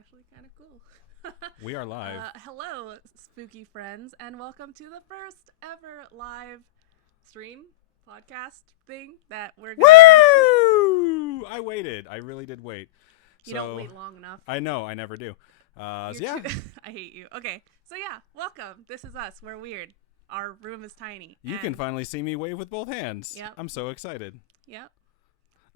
actually kind of cool. We are live. Hello, spooky friends, and welcome to the first ever live stream podcast thing that we're going Woo! I waited. I really did wait. You don't wait long enough. I know. I never do. I hate you. Okay, so yeah, welcome. This is us. We're weird. Our room is tiny. You can finally see me wave with both hands. Yep. I'm so excited. Yep.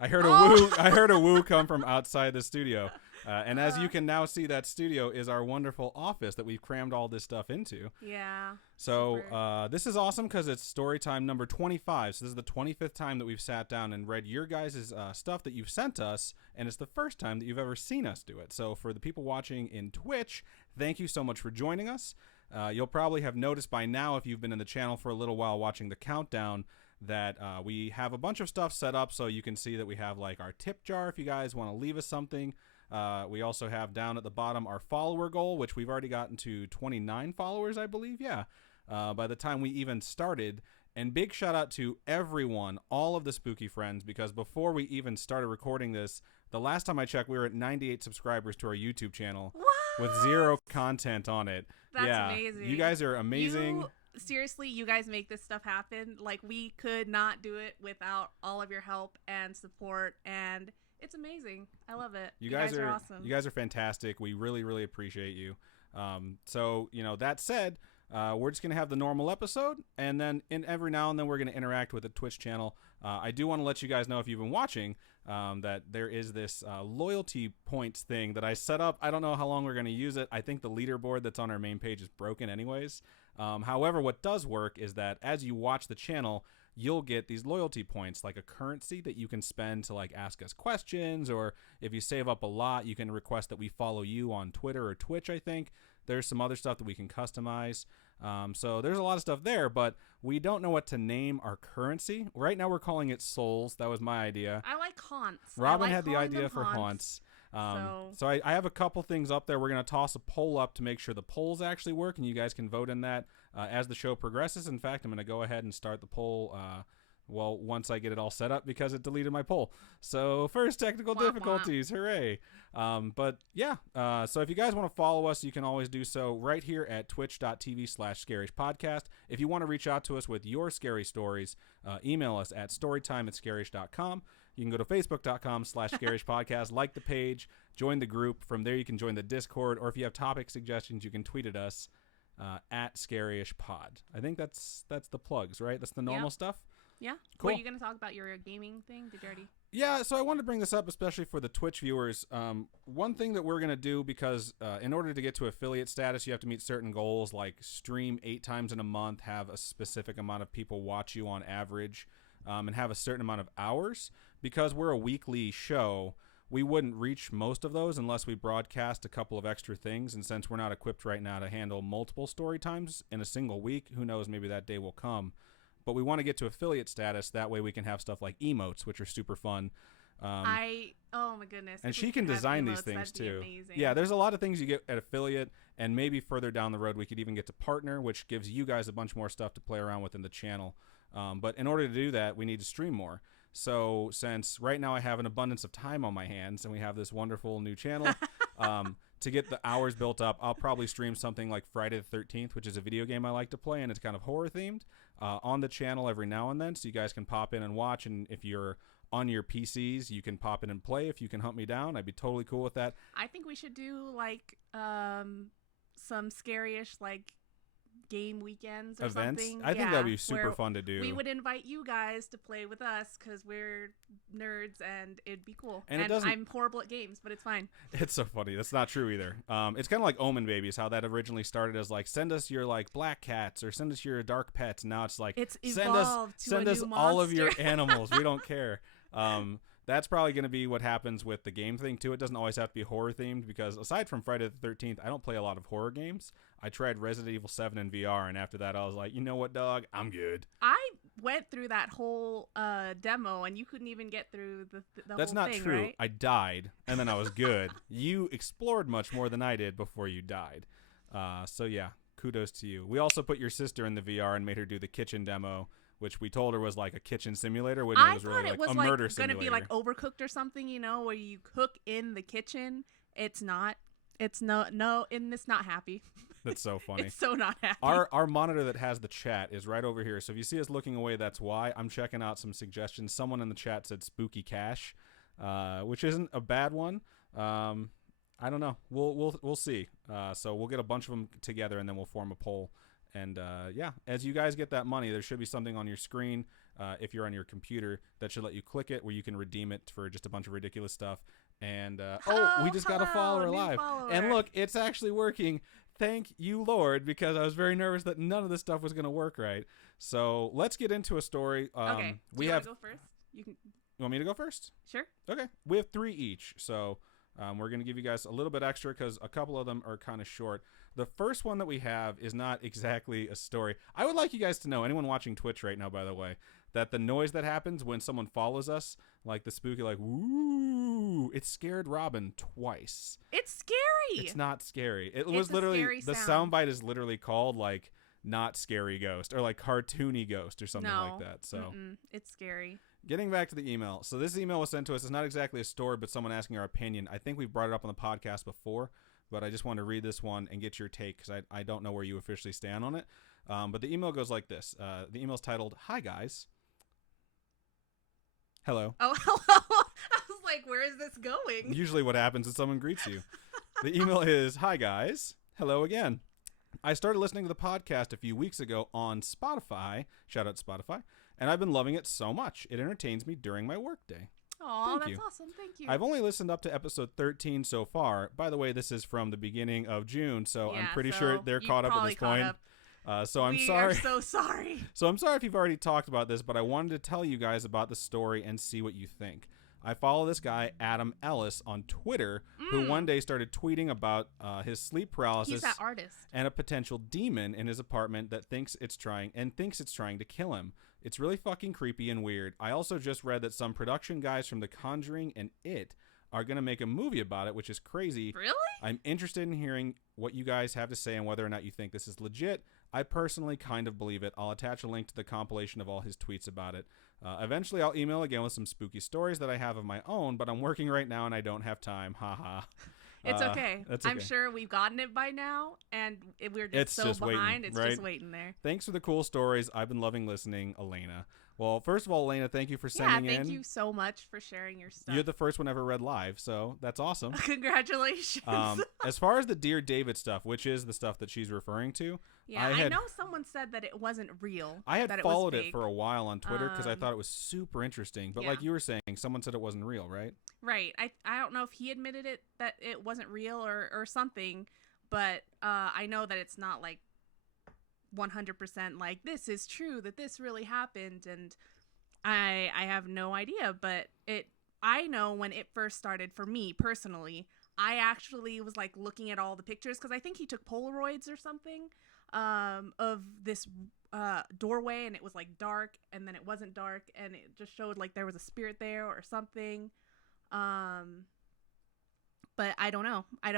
I heard a woo. I heard a woo come from outside the studio, and as you can now see, that studio is our wonderful office that we've crammed all this stuff into. Yeah. So this is awesome because it's Storytime number 25. So this is the 25th time that we've sat down and read your guys' stuff that you've sent us, and it's the first time that you've ever seen us do it. So for the people watching in Twitch, thank you so much for joining us. You'll probably have noticed by now, if you've been in the channel for a little while watching the countdown, that we have a bunch of stuff set up so you can see that we have like our tip jar if you guys want to leave us something. We also have down at the bottom our follower goal, which we've already gotten to 29 followers, I believe. Yeah. By the time we even started. And big shout out to everyone, all of the spooky friends, because before we even started recording this, the last time I checked, we were at 98 subscribers to our YouTube channel. What? With 0 content on it. That's amazing. You guys are amazing. Seriously, you guys make this stuff happen. Like, we could not do it without all of your help and support, and it's amazing. I love it. You guys are awesome. You guys are fantastic. We really, really appreciate you. So, that said, we're just going to have the normal episode, and then every now and then we're going to interact with the Twitch channel. I do want to let you guys know, if you've been watching, that there is this loyalty points thing that I set up. I don't know how long we're going to use it. I think the leaderboard that's on our main page is broken anyways. However, what does work is that as you watch the channel, you'll get these loyalty points, like a currency that you can spend to like ask us questions, or if you save up a lot, you can request that we follow you on Twitter or Twitch, I think. There's some other stuff that we can customize. So there's a lot of stuff there, but we don't know what to name our currency. Right now we're calling it souls. That was my idea. I like haunts. Robin had the idea for haunts. So I have a couple things up there. We're going to toss a poll up to make sure the polls actually work, and you guys can vote in that as the show progresses. In fact, I'm going to go ahead and start the poll once I get it all set up, because it deleted my poll. So first, technical difficulties. Hooray. But yeah, so if you guys want to follow us, you can always do so right here at twitch.tv/scarishpodcast. If you want to reach out to us with your scary stories, email us at storytime@scarish.com. You can go to facebook.com/scarishpodcast, like the page, join the group. From there, you can join the Discord, or if you have topic suggestions, you can tweet at us at scarishpod. I think that's the plugs, right? That's the normal stuff. Yeah. Cool. Were you going to talk about your gaming thing? Did you already? Yeah, so I wanted to bring this up, especially for the Twitch viewers. One thing that we're going to do, because in order to get to affiliate status, you have to meet certain goals, like stream 8 times in a month, have a specific amount of people watch you on average, and have a certain amount of hours. Because we're a weekly show, we wouldn't reach most of those unless we broadcast a couple of extra things. And since we're not equipped right now to handle multiple story times in a single week, who knows, maybe that day will come. But we want to get to affiliate status. That way we can have stuff like emotes, which are super fun. Oh my goodness. And she can design these things too. Yeah, there's a lot of things you get at affiliate, and maybe further down the road we could even get to partner, which gives you guys a bunch more stuff to play around with in the channel. But in order to do that, we need to stream more. So since right now I have an abundance of time on my hands, and we have this wonderful new channel, to get the hours built up, I'll probably stream something like Friday the 13th, which is a video game I like to play, and it's kind of horror themed, on the channel every now and then, so you guys can pop in and watch. And if you're on your PCs, you can pop in and play. If you can hunt me down, I'd be totally cool with that. I think we should do like some scary-ish like game weekends or events. something. I think that'd be super fun to do. We would invite you guys to play with us because we're nerds, and it'd be cool. And I'm horrible at games, but it's fine. It's so funny. That's not true either. It's kind of like Omen Babies, how that originally started as like, send us your like black cats or send us your dark pets. And now it's like, it's evolved send us all of your animals. We don't care. That's probably going to be what happens with the game thing too. It doesn't always have to be horror themed, because aside from Friday the 13th, I don't play a lot of horror games. I tried Resident Evil 7 in VR, and after that I was like, you know what, dog? I'm good. I went through that whole demo, and you couldn't even get through the That's whole thing, not true. right? I died, and then I was good. You explored much more than I did before you died. So yeah, kudos to you. We also put your sister in the VR and made her do the kitchen demo, which we told her was like a kitchen simulator, when it was really like a murder simulator. Going to be like Overcooked or something, where you cook in the kitchen. It's not. It's not happy. That's so funny. It's so not happy. Our monitor that has the chat is right over here. So if you see us looking away, that's why. I'm checking out some suggestions. Someone in the chat said Spooky Cash, which isn't a bad one. I don't know. We'll see. So we'll get a bunch of them together and then we'll form a poll. And yeah, as you guys get that money, there should be something on your screen if you're on your computer that should let you click it where you can redeem it for just a bunch of ridiculous stuff. And we just got a follower live. And look, it's actually working. Thank you, Lord, because I was very nervous that none of this stuff was going to work right. So let's get into a story. Okay. Do you want to go first? You want me to go first? Sure. Okay. We have 3 each. So we're going to give you guys a little bit extra because a couple of them are kind of short. The first one that we have is not exactly a story. I would like you guys to know, anyone watching Twitch right now, by the way, that the noise that happens when someone follows us, like the spooky, like, woo, it scared Robin twice. It's scary. It's not scary. It was literally, the soundbite is literally called, like, not scary ghost or like cartoony ghost or something like that. So it's scary. Getting back to the email. So this email was sent to us. It's not exactly a story, but someone asking our opinion. I think we brought it up on the podcast before, but I just want to read this one and get your take because I don't know where you officially stand on it. But the email goes like this. The email is titled, "Hi guys." Hello. Oh, hello. I was like, where is this going? Usually what happens is someone greets you. The email is, "Hi guys. Hello again. I started listening to the podcast a few weeks ago on Spotify. Shout out Spotify. And I've been loving it so much. It entertains me during my workday." Oh, that's awesome. Thank you. I've only listened up to episode 13 so far. By the way, this is from the beginning of June, so I'm pretty sure they're caught up at this point. So I'm sorry. We are so sorry. So I'm sorry if you've already talked about this, but I wanted to tell you guys about the story and see what you think. I follow this guy, Adam Ellis, on Twitter, who one day started tweeting about his sleep paralysis. He's that artist. And a potential demon in his apartment that thinks it's trying to kill him. It's really fucking creepy and weird. I also just read that some production guys from The Conjuring and It are going to make a movie about it, which is crazy. Really? I'm interested in hearing what you guys have to say and whether or not you think this is legit. I personally kind of believe it. I'll attach a link to the compilation of all his tweets about it. Eventually, I'll email again with some spooky stories that I have of my own, but I'm working right now and I don't have time. Haha. It's okay. I'm sure we've gotten it by now, and we're just behind. Waiting, it's just waiting there. Thanks for the cool stories. I've been loving listening, Elena. Well, first of all, Elena, thank you for sending in. Yeah, thank you so much for sharing your stuff. You're the first one ever read live, so that's awesome. Congratulations. As far as the Dear David stuff, which is the stuff that she's referring to. Yeah, I know someone said that it wasn't real. I had followed it for a while on Twitter because I thought it was super interesting. But like you were saying, someone said it wasn't real, right? Right. I don't know if he admitted it that it wasn't real or something, but I know that it's not like 100% like this is true, that this really happened, and I have no idea, but I know when it first started for me personally, I actually was like looking at all the pictures because I think he took Polaroids or something of this doorway, and it was like dark, and then it wasn't dark, and it just showed like there was a spirit there or something. But I don't know. I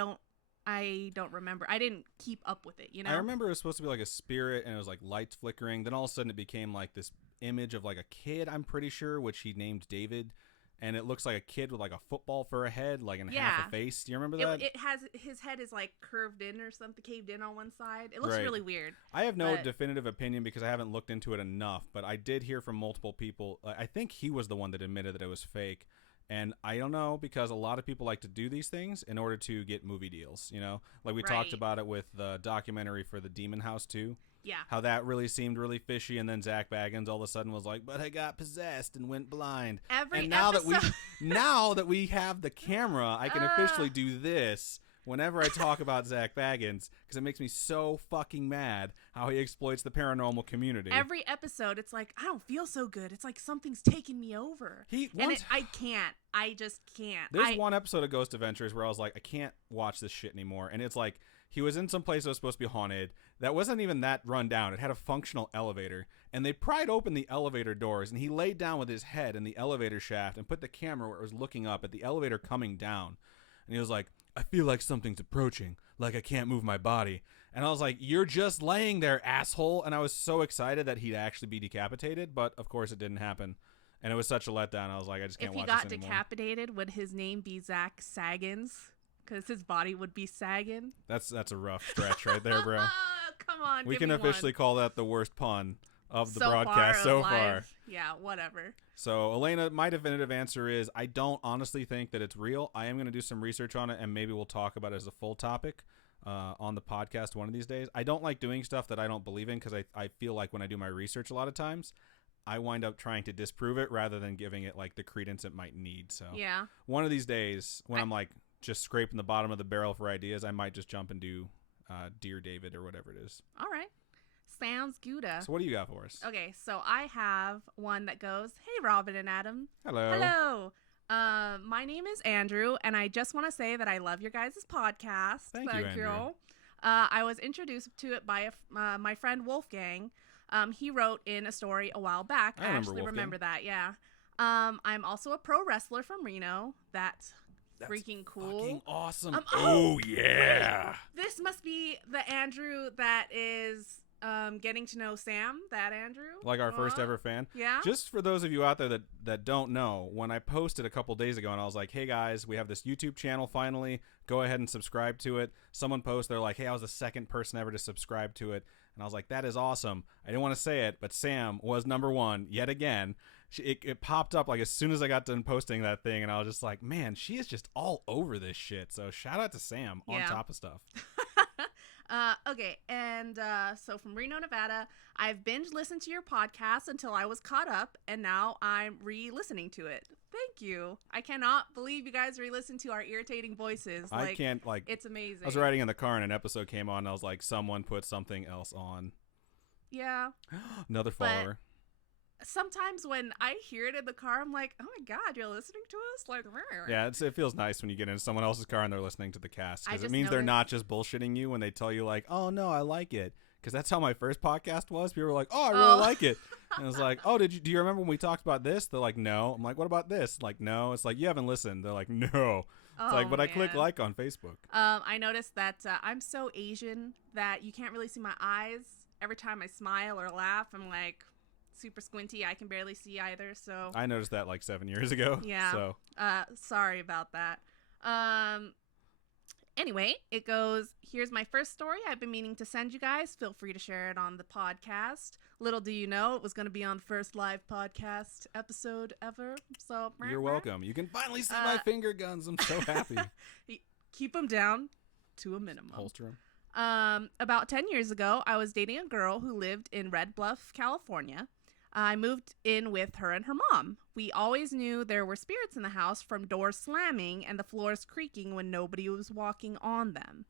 don't remember. I didn't keep up with it, you know? I remember it was supposed to be like a spirit and it was like lights flickering. Then all of a sudden it became like this image of like a kid, I'm pretty sure, which he named David. And it looks like a kid with like a football for a head, like in half a face. Do you remember that? It has, his head is like curved in or something, caved in on one side. It looks really weird. I have no definitive opinion because I haven't looked into it enough, but I did hear from multiple people. I think he was the one that admitted that it was fake. And I don't know, because a lot of people like to do these things in order to get movie deals, you know? Like we talked about it with the documentary for the Demon House 2. Yeah. How that really seemed really fishy, and then Zach Baggins all of a sudden was like, but I got possessed and went blind. Now that we have the camera, I can officially do this whenever I talk about Zach Baggins, because it makes me so fucking mad how he exploits the paranormal community. Every episode, it's like, I don't feel so good. It's like something's taking me over. I can't. I just can't. There's one episode of Ghost Adventures where I was like, I can't watch this shit anymore. And it's like, he was in some place that was supposed to be haunted. That wasn't even that run down. It had a functional elevator. And they pried open the elevator doors, and he laid down with his head in the elevator shaft and put the camera where it was looking up at the elevator coming down. And he was like, I feel like something's approaching, like I can't move my body. And I was like, you're just laying there, asshole. And I was so excited that he'd actually be decapitated, but of course it didn't happen. And it was such a letdown. I was like, I just can't watch this anymore. If he got decapitated, would his name be Zach Saggins? because his body would be sagging. That's a rough stretch right there, bro. Come on, We can officially call that the worst pun of the broadcast so far. Yeah, whatever. So, Elena, my definitive answer is I don't honestly think that it's real. I am going to do some research on it, and maybe we'll talk about it as a full topic on the podcast one of these days. I don't like doing stuff that I don't believe in because I feel like when I do my research a lot of times, I wind up trying to disprove it rather than giving it like the credence it might need. So yeah, one of these days when I'm like just scraping the bottom of the barrel for ideas, I might just jump and do Dear David or whatever it is. All right. Sounds good. So what do you got for us? Okay, so I have one that goes, "Hey, Robin and Adam." Hello. Hello. My name is Andrew, and I just want to say that I love your guys' podcast. Thank you, Andrew. I was introduced to it by my friend Wolfgang. He wrote in a story a while back. I actually remember that, yeah. I'm also a pro wrestler from Reno. That's freaking cool. Fucking awesome. Oh, yeah. Wait, this must be the Andrew that is getting to know Sam, that Andrew. Like our first ever fan. Yeah. Just for those of you out there that don't know, when I posted a couple days ago and I was like, hey guys, we have this YouTube channel finally. Go ahead and subscribe to it. Someone posted, they're like, hey, I was the second person ever to subscribe to it. And I was like, that is awesome. I didn't want to say it, but Sam was number one yet again. It popped up like as soon as I got done posting that thing. And I was just like, man, she is just all over this shit. So shout out to Sam on top of stuff. Okay, and so from Reno, Nevada, I've binge listened to your podcast until I was caught up, and now I'm re-listening to it. Thank you. I cannot believe you guys re-listen to our irritating voices. I can't, it's amazing. I was riding in the car and an episode came on, and I was like, someone put something else on. Yeah. Another follower. Sometimes when I hear it in the car, I'm like, oh my God, you're listening to us? Like, yeah, it feels nice when you get into someone else's car and they're listening to the cast. Because it means they're not just bullshitting you when they tell you like, oh no, I like it. Because that's how my first podcast was. People were like, oh, I really like it. And I was like, oh, do you remember when we talked about this? They're like, no. I'm like, what about this? Like, no. It's like, you haven't listened. They're like, no. It's like, but man. I click like on Facebook. I noticed that I'm so Asian that you can't really see my eyes. Every time I smile or laugh, I'm like super squinty. I can barely see either. So I noticed that like 7 years ago. Yeah. So sorry about that. Anyway, it goes, here's my first story I've been meaning to send you guys. Feel free to share it on the podcast. Little do you know, it was going to be on the first live podcast episode ever. So you're welcome. You can finally see my finger guns. I'm so happy. Keep them down to a minimum. Holster them. About 10 years ago, I was dating a girl who lived in Red Bluff, California. I moved in with her and her mom. We always knew there were spirits in the house from doors slamming and the floors creaking when nobody was walking on them.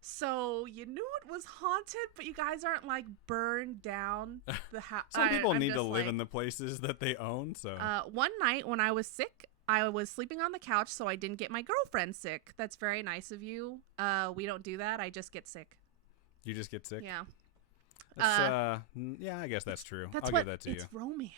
So you knew it was haunted, but you guys aren't like burned down the house. Some people need to live in the places that they own. So one night when I was sick, I was sleeping on the couch so I didn't get my girlfriend sick. That's very nice of you. We don't do that. I just get sick. You just get sick? Yeah. Yeah, I guess that's true. I'll give that to you. It's romance.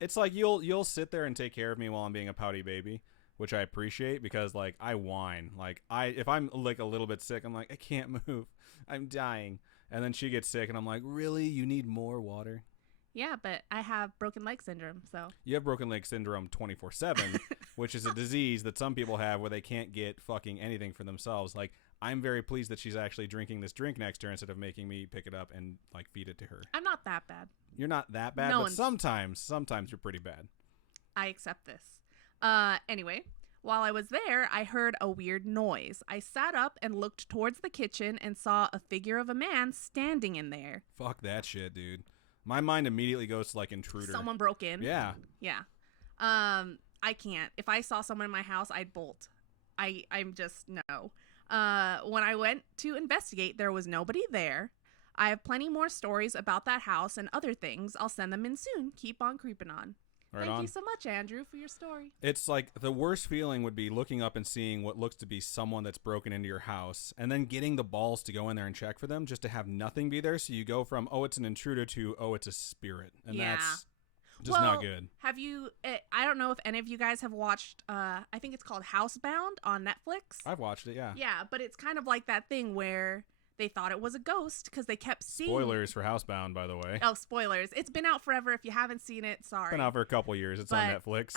It's like you'll sit there and take care of me while I'm being a pouty baby, which I appreciate because like I whine. Like if I'm like a little bit sick, I'm like I can't move, I'm dying, and then she gets sick, and I'm like, really? You need more water? Yeah, but I have broken leg syndrome, so. You have broken leg syndrome 24/7, which is a disease that some people have where they can't get fucking anything for themselves. Like, I'm very pleased that she's actually drinking this drink next to her instead of making me pick it up and, like, feed it to her. I'm not that bad. You're not that bad, but sometimes you're pretty bad. I accept this. Anyway, while I was there, I heard a weird noise. I sat up and looked towards the kitchen and saw a figure of a man standing in there. Fuck that shit, dude. My mind immediately goes to, like, Intruder. Someone broke in. Yeah. Yeah. I can't. If I saw someone in my house, I'd bolt. I'm just, no. When I went to investigate, there was nobody there. I have plenty more stories about that house and other things. I'll send them in soon. Keep on creeping on. Thank you so much, Andrew, for your story. It's like the worst feeling would be looking up and seeing what looks to be someone that's broken into your house and then getting the balls to go in there and check for them just to have nothing be there. So you go from, oh, it's an intruder to, oh, it's a spirit. And that's just not good. Have you, I don't know if any of you guys have watched, I think it's called Housebound on Netflix. I've watched it, yeah. Yeah, but it's kind of like that thing where they thought it was a ghost because they kept seeing... Spoilers for Housebound, by the way. Oh, spoilers. It's been out forever. If you haven't seen it, sorry. It's been out for a couple years. It's on Netflix.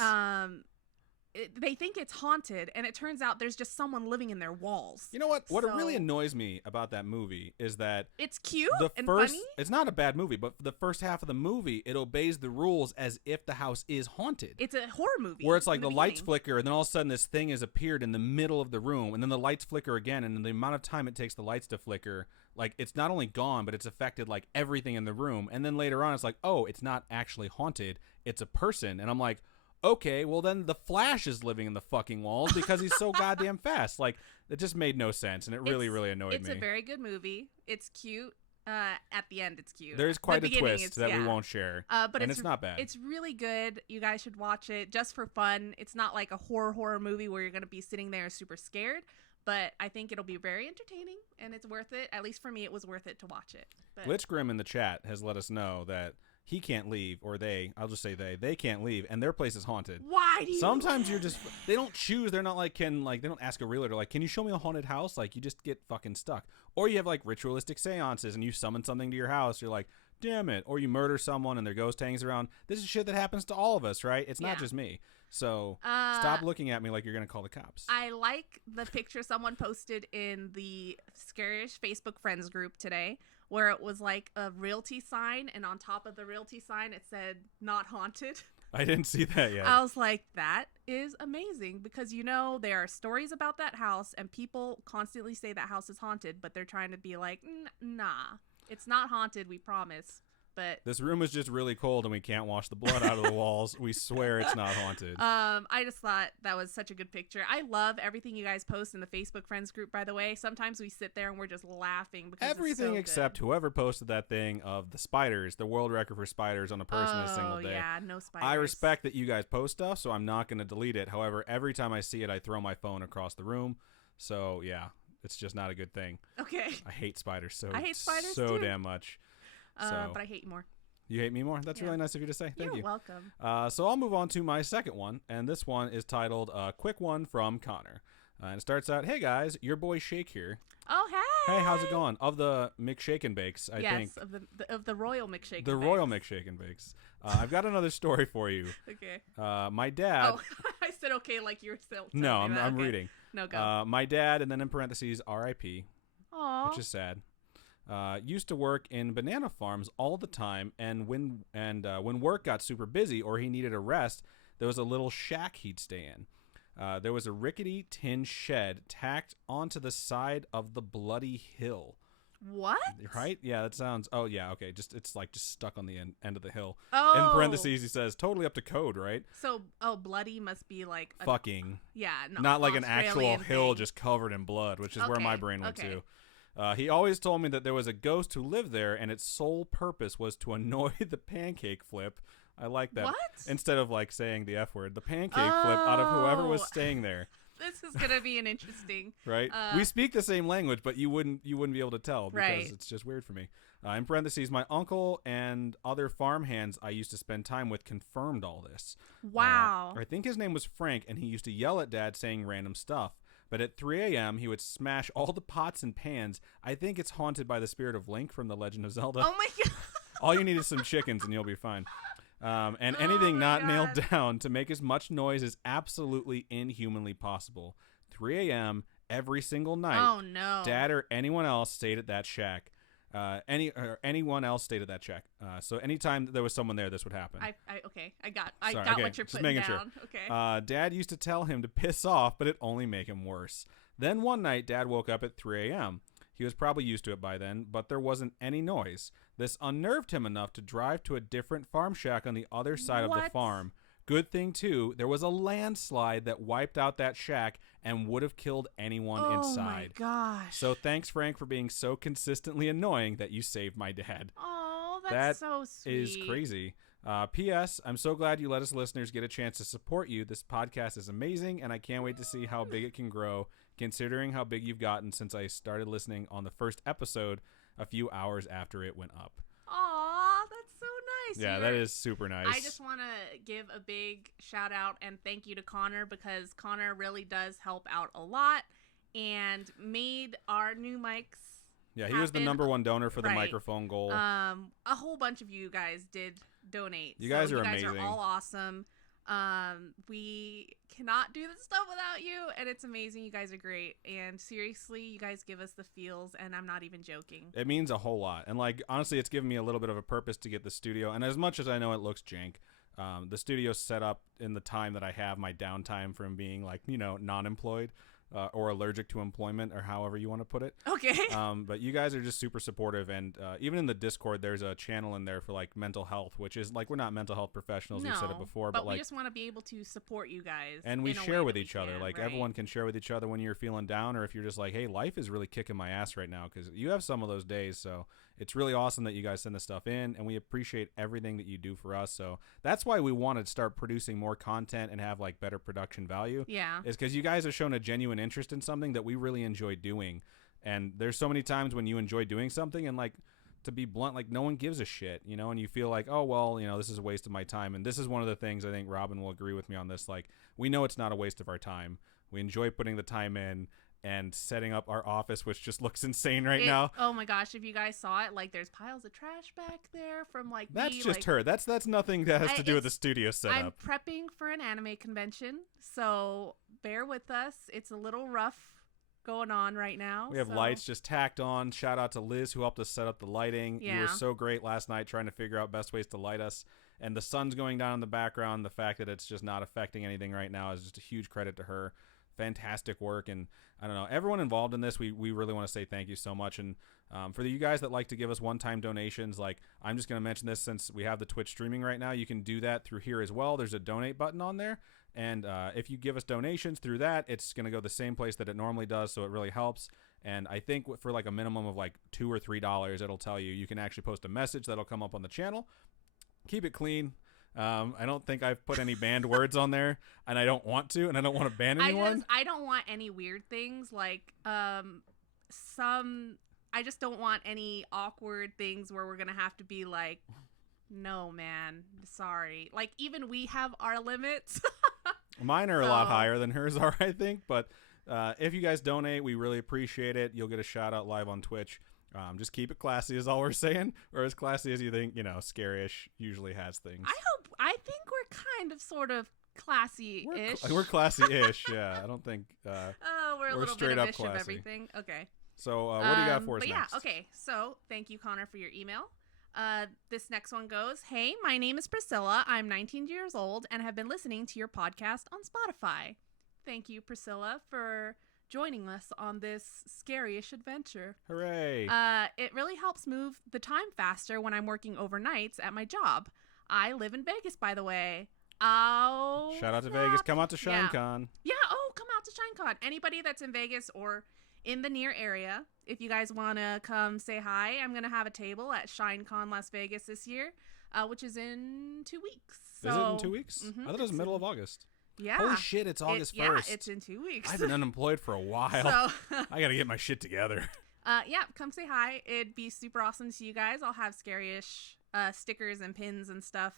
they think it's haunted, and it turns out there's just someone living in their walls. You know what? What really annoys me about that movie is that it's cute and funny. funny. It's not a bad movie, but the first half of the movie, it obeys the rules as if the house is haunted. It's a horror movie. Where it's like the lights flicker, and then all of a sudden this thing has appeared in the middle of the room, and then the lights flicker again, and the amount of time it takes the lights to flicker, like it's not only gone, but it's affected like everything in the room. And then later on, it's like, oh, it's not actually haunted. It's a person. And I'm like, okay, well then the Flash is living in the fucking walls because he's so goddamn fast. Like, it just made no sense, and it really, really annoyed me. It's a very good movie. It's cute. At the end, it's cute. There's quite a twist that we won't share, but it's not bad. It's really good. You guys should watch it just for fun. It's not like a horror movie where you're going to be sitting there super scared, but I think it'll be very entertaining, and it's worth it. At least for me, it was worth it to watch it. Glitchgrim in the chat has let us know that he can't leave, or I'll just say they can't leave, and their place is haunted. Why do you Sometimes you're just, they don't choose. They're not like, they don't ask a realtor, like, can you show me a haunted house? Like, you just get fucking stuck. Or you have like ritualistic seances and you summon something to your house. You're like, damn it. Or you murder someone and their ghost hangs around. This is shit that happens to all of us, right? It's not just me. So stop looking at me like you're going to call the cops. I like the picture someone posted in the Scarish Facebook Friends group today, where it was like a realty sign, and on top of the realty sign it said not haunted. I didn't see that yet. I was like, that is amazing, because there are stories about that house and people constantly say that house is haunted, but they're trying to be like, nah, it's not haunted, we promise. But this room is just really cold and we can't wash the blood out of the walls. We swear it's not haunted. I just thought that was such a good picture. I love everything you guys post in the Facebook Friends group, by the way. Sometimes we sit there and we're just laughing because everything it's so except whoever posted that thing of the spiders, the world record for spiders on a person in a single day. Yeah, no spiders. I respect that you guys post stuff, so I'm not going to delete it. However, every time I see it, I throw my phone across the room. So yeah, it's just not a good thing. Okay. I hate spiders I hate spiders so too. damn much. But I hate you more. You hate me more? That's really nice of you to say. Thank you. You're welcome. So I'll move on to my second one, and this one is titled Quick One from Connor. And it starts out, hey guys, your boy Shake here. Oh, hey. Hey, how's it going? Of the McShake and Bakes, I think. Yes, of the Royal McShake. The Royal McShake and Bakes. I've got another story for you. Okay. My dad. Oh, I said okay like you were still. No, I'm reading. No, go. My dad, and then in parentheses, R.I.P. Aww. Which is sad. Used to work in banana farms all the time, and when work got super busy or he needed a rest, there was a little shack he'd stay in. There was a rickety tin shed tacked onto the side of the bloody hill. What? Right? Yeah, that sounds. Oh yeah, okay. It's like just stuck on the end of the hill. Oh. In parentheses, he says totally up to code, right? So, bloody must be like fucking. Yeah, not like an actual hill thing. just covered in blood, which is where my brain went to. He always told me that there was a ghost who lived there, and its sole purpose was to annoy the pancake flip. I like that. What? Instead of like saying the F word, the pancake flip out of whoever was staying there. This is gonna be an interesting. Right? We speak the same language, but you wouldn't be able to tell because it's just weird for me. In parentheses, my uncle and other farm hands I used to spend time with confirmed all this. Wow. I think his name was Frank, and he used to yell at Dad saying random stuff. But at 3 a.m., he would smash all the pots and pans. I think it's haunted by the spirit of Link from The Legend of Zelda. Oh, my God. All you need is some chickens, and you'll be fine. And anything not nailed down to make as much noise as absolutely inhumanly possible. 3 a.m. every single night. Oh, no. Dad or anyone else stayed at that shack. Anyone else stayed at that shack. So anytime there was someone there, this would happen. I got what you're putting down. Sure. Okay. Dad used to tell him to piss off, but it only made him worse. Then one night, Dad woke up at 3 a.m. He was probably used to it by then, but there wasn't any noise. This unnerved him enough to drive to a different farm shack on the other side of the farm. Good thing, too, there was a landslide that wiped out that shack and would have killed anyone inside. Oh, my gosh. So thanks, Frank, for being so consistently annoying that you saved my dad. Oh, that's so sweet. That is crazy. P.S. I'm so glad you let us listeners get a chance to support you. This podcast is amazing, and I can't wait to see how big it can grow, considering how big you've gotten since I started listening on the first episode a few hours after it went up. Aw, that's so nice. Yeah, that is super nice. I just want to give a big shout out and thank you to Connor, because Connor really does help out a lot and made our new mics. Yeah, he was the number one donor for the microphone goal. A whole bunch of you guys did donate. You guys are amazing. You guys are all awesome. We cannot do this stuff without you, and it's amazing. You guys are great, and seriously, you guys give us the feels, and I'm not even joking. It means a whole lot, and like honestly, it's given me a little bit of a purpose to get the studio. And as much as I know it looks jank, the studio's set up in the time that I have my downtime from being like non-employed. Or allergic to employment, or however you want to put it. Okay. But you guys are just super supportive, and even in the Discord, there's a channel in there for like mental health, which is like we're not mental health professionals. We've said it before, but we like just want to be able to support you guys, and we share with each other. Like right? Everyone can share with each other when you're feeling down, or if you're just like, hey, life is really kicking my ass right now, because you have some of those days. So it's really awesome that you guys send this stuff in, and we appreciate everything that you do for us. So that's why we want to start producing more content and have like better production value. Yeah, is because you guys have shown a genuine interest in something that we really enjoy doing. And there's so many times when you enjoy doing something, and like, to be blunt, like no one gives a shit, and you feel like, oh well, this is a waste of my time. And this is one of the things, I think Robin will agree with me on this, like we know it's not a waste of our time. We enjoy putting the time in and setting up our office, which just looks insane now. Oh my gosh, if you guys saw it, like there's piles of trash back there from like that's just her. That's nothing that has to do with the studio setup. I'm prepping for an anime convention, so bear with us. It's a little rough going on right now. We have lights just tacked on. Shout out to Liz who helped us set up the lighting. Yeah. You were so great last night trying to figure out best ways to light us. And the sun's going down in the background. The fact that it's just not affecting anything right now is just a huge credit to her. Fantastic work. And I don't know, everyone involved in this, we really want to say thank you so much. And for you guys that like to give us one-time donations, like I'm just going to mention this since we have the Twitch streaming right now, you can do that through here as well. There's a donate button on there. And if you give us donations through that, it's going to go the same place that it normally does, so it really helps. And I think for like a minimum of like $2 or $3, it'll tell you can actually post a message that'll come up on the channel. Keep it clean. I don't think I've put any banned words on there, and I don't want to, and I don't want to ban anyone. I don't want any weird things like I just don't want any awkward things where we're going to have to be like, no, man, sorry. Like, even we have our limits. Mine are a lot higher than hers are, I think. But if you guys donate, we really appreciate it. You'll get a shout out live on Twitch. Just keep it classy is all we're saying. Or as classy as you think, Scary-ish usually has things. I think we're kind of sort of classy-ish. We're classy-ish, yeah. I don't think we're a little straight bit up of ish classy. of everything. Okay. So what do you got for us next? Yeah, okay. So thank you, Connor, for your email. This next one goes, hey, my name is Priscilla. I'm 19 years old and have been listening to your podcast on Spotify. Thank you, Priscilla, for joining us on this scary-ish adventure. Hooray. It really helps move the time faster when I'm working overnights at my job. I live in Vegas, by the way. Oh, shout out to Vegas. Come out to ShineCon. Yeah, come out to ShineCon. Anybody that's in Vegas or in the near area, if you guys want to come say hi, I'm going to have a table at ShineCon Las Vegas this year, which is in 2 weeks. So, is it in 2 weeks? Mm-hmm, I thought it was middle of August. Yeah. Holy shit, it's August 1st. Yeah, it's in 2 weeks. I've been unemployed for a while. So, I got to get my shit together. Yeah, come say hi. It'd be super awesome to see you guys. I'll have scary-ish stickers and pins and stuff.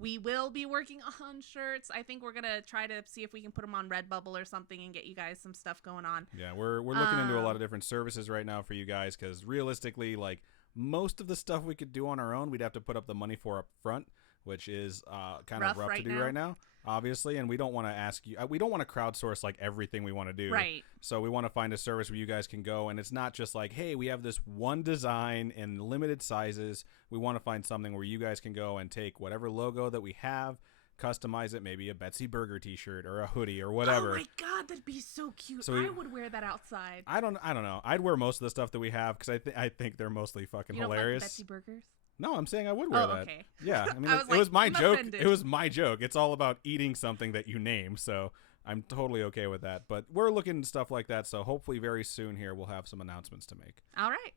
We will be working on shirts. I think we're going to try to see if we can put them on Redbubble or something and get you guys some stuff going on. Yeah, we're looking into a lot of different services right now for you guys because realistically, like, most of the stuff we could do on our own, we'd have to put up the money for up front, which is kind of rough to do right now, obviously. And we don't want to ask you, we don't want to crowdsource like everything we want to do. Right. So we want to find a service where you guys can go. And it's not just like, hey, we have this one design in limited sizes. We want to find something where you guys can go and take whatever logo that we have, customize it, maybe a Betsy Burger t-shirt or a hoodie or whatever. Oh my God, that'd be so cute. So I would wear that outside. I don't know. I'd wear most of the stuff that we have because I think they're mostly fucking hilarious. Like Betsy Burgers? No, I'm saying I would wear that. Okay. Yeah, I mean, it was my joke. Offended. It was my joke. It's all about eating something that you name, so I'm totally okay with that. But we're looking at stuff like that, so hopefully very soon here we'll have some announcements to make. All right.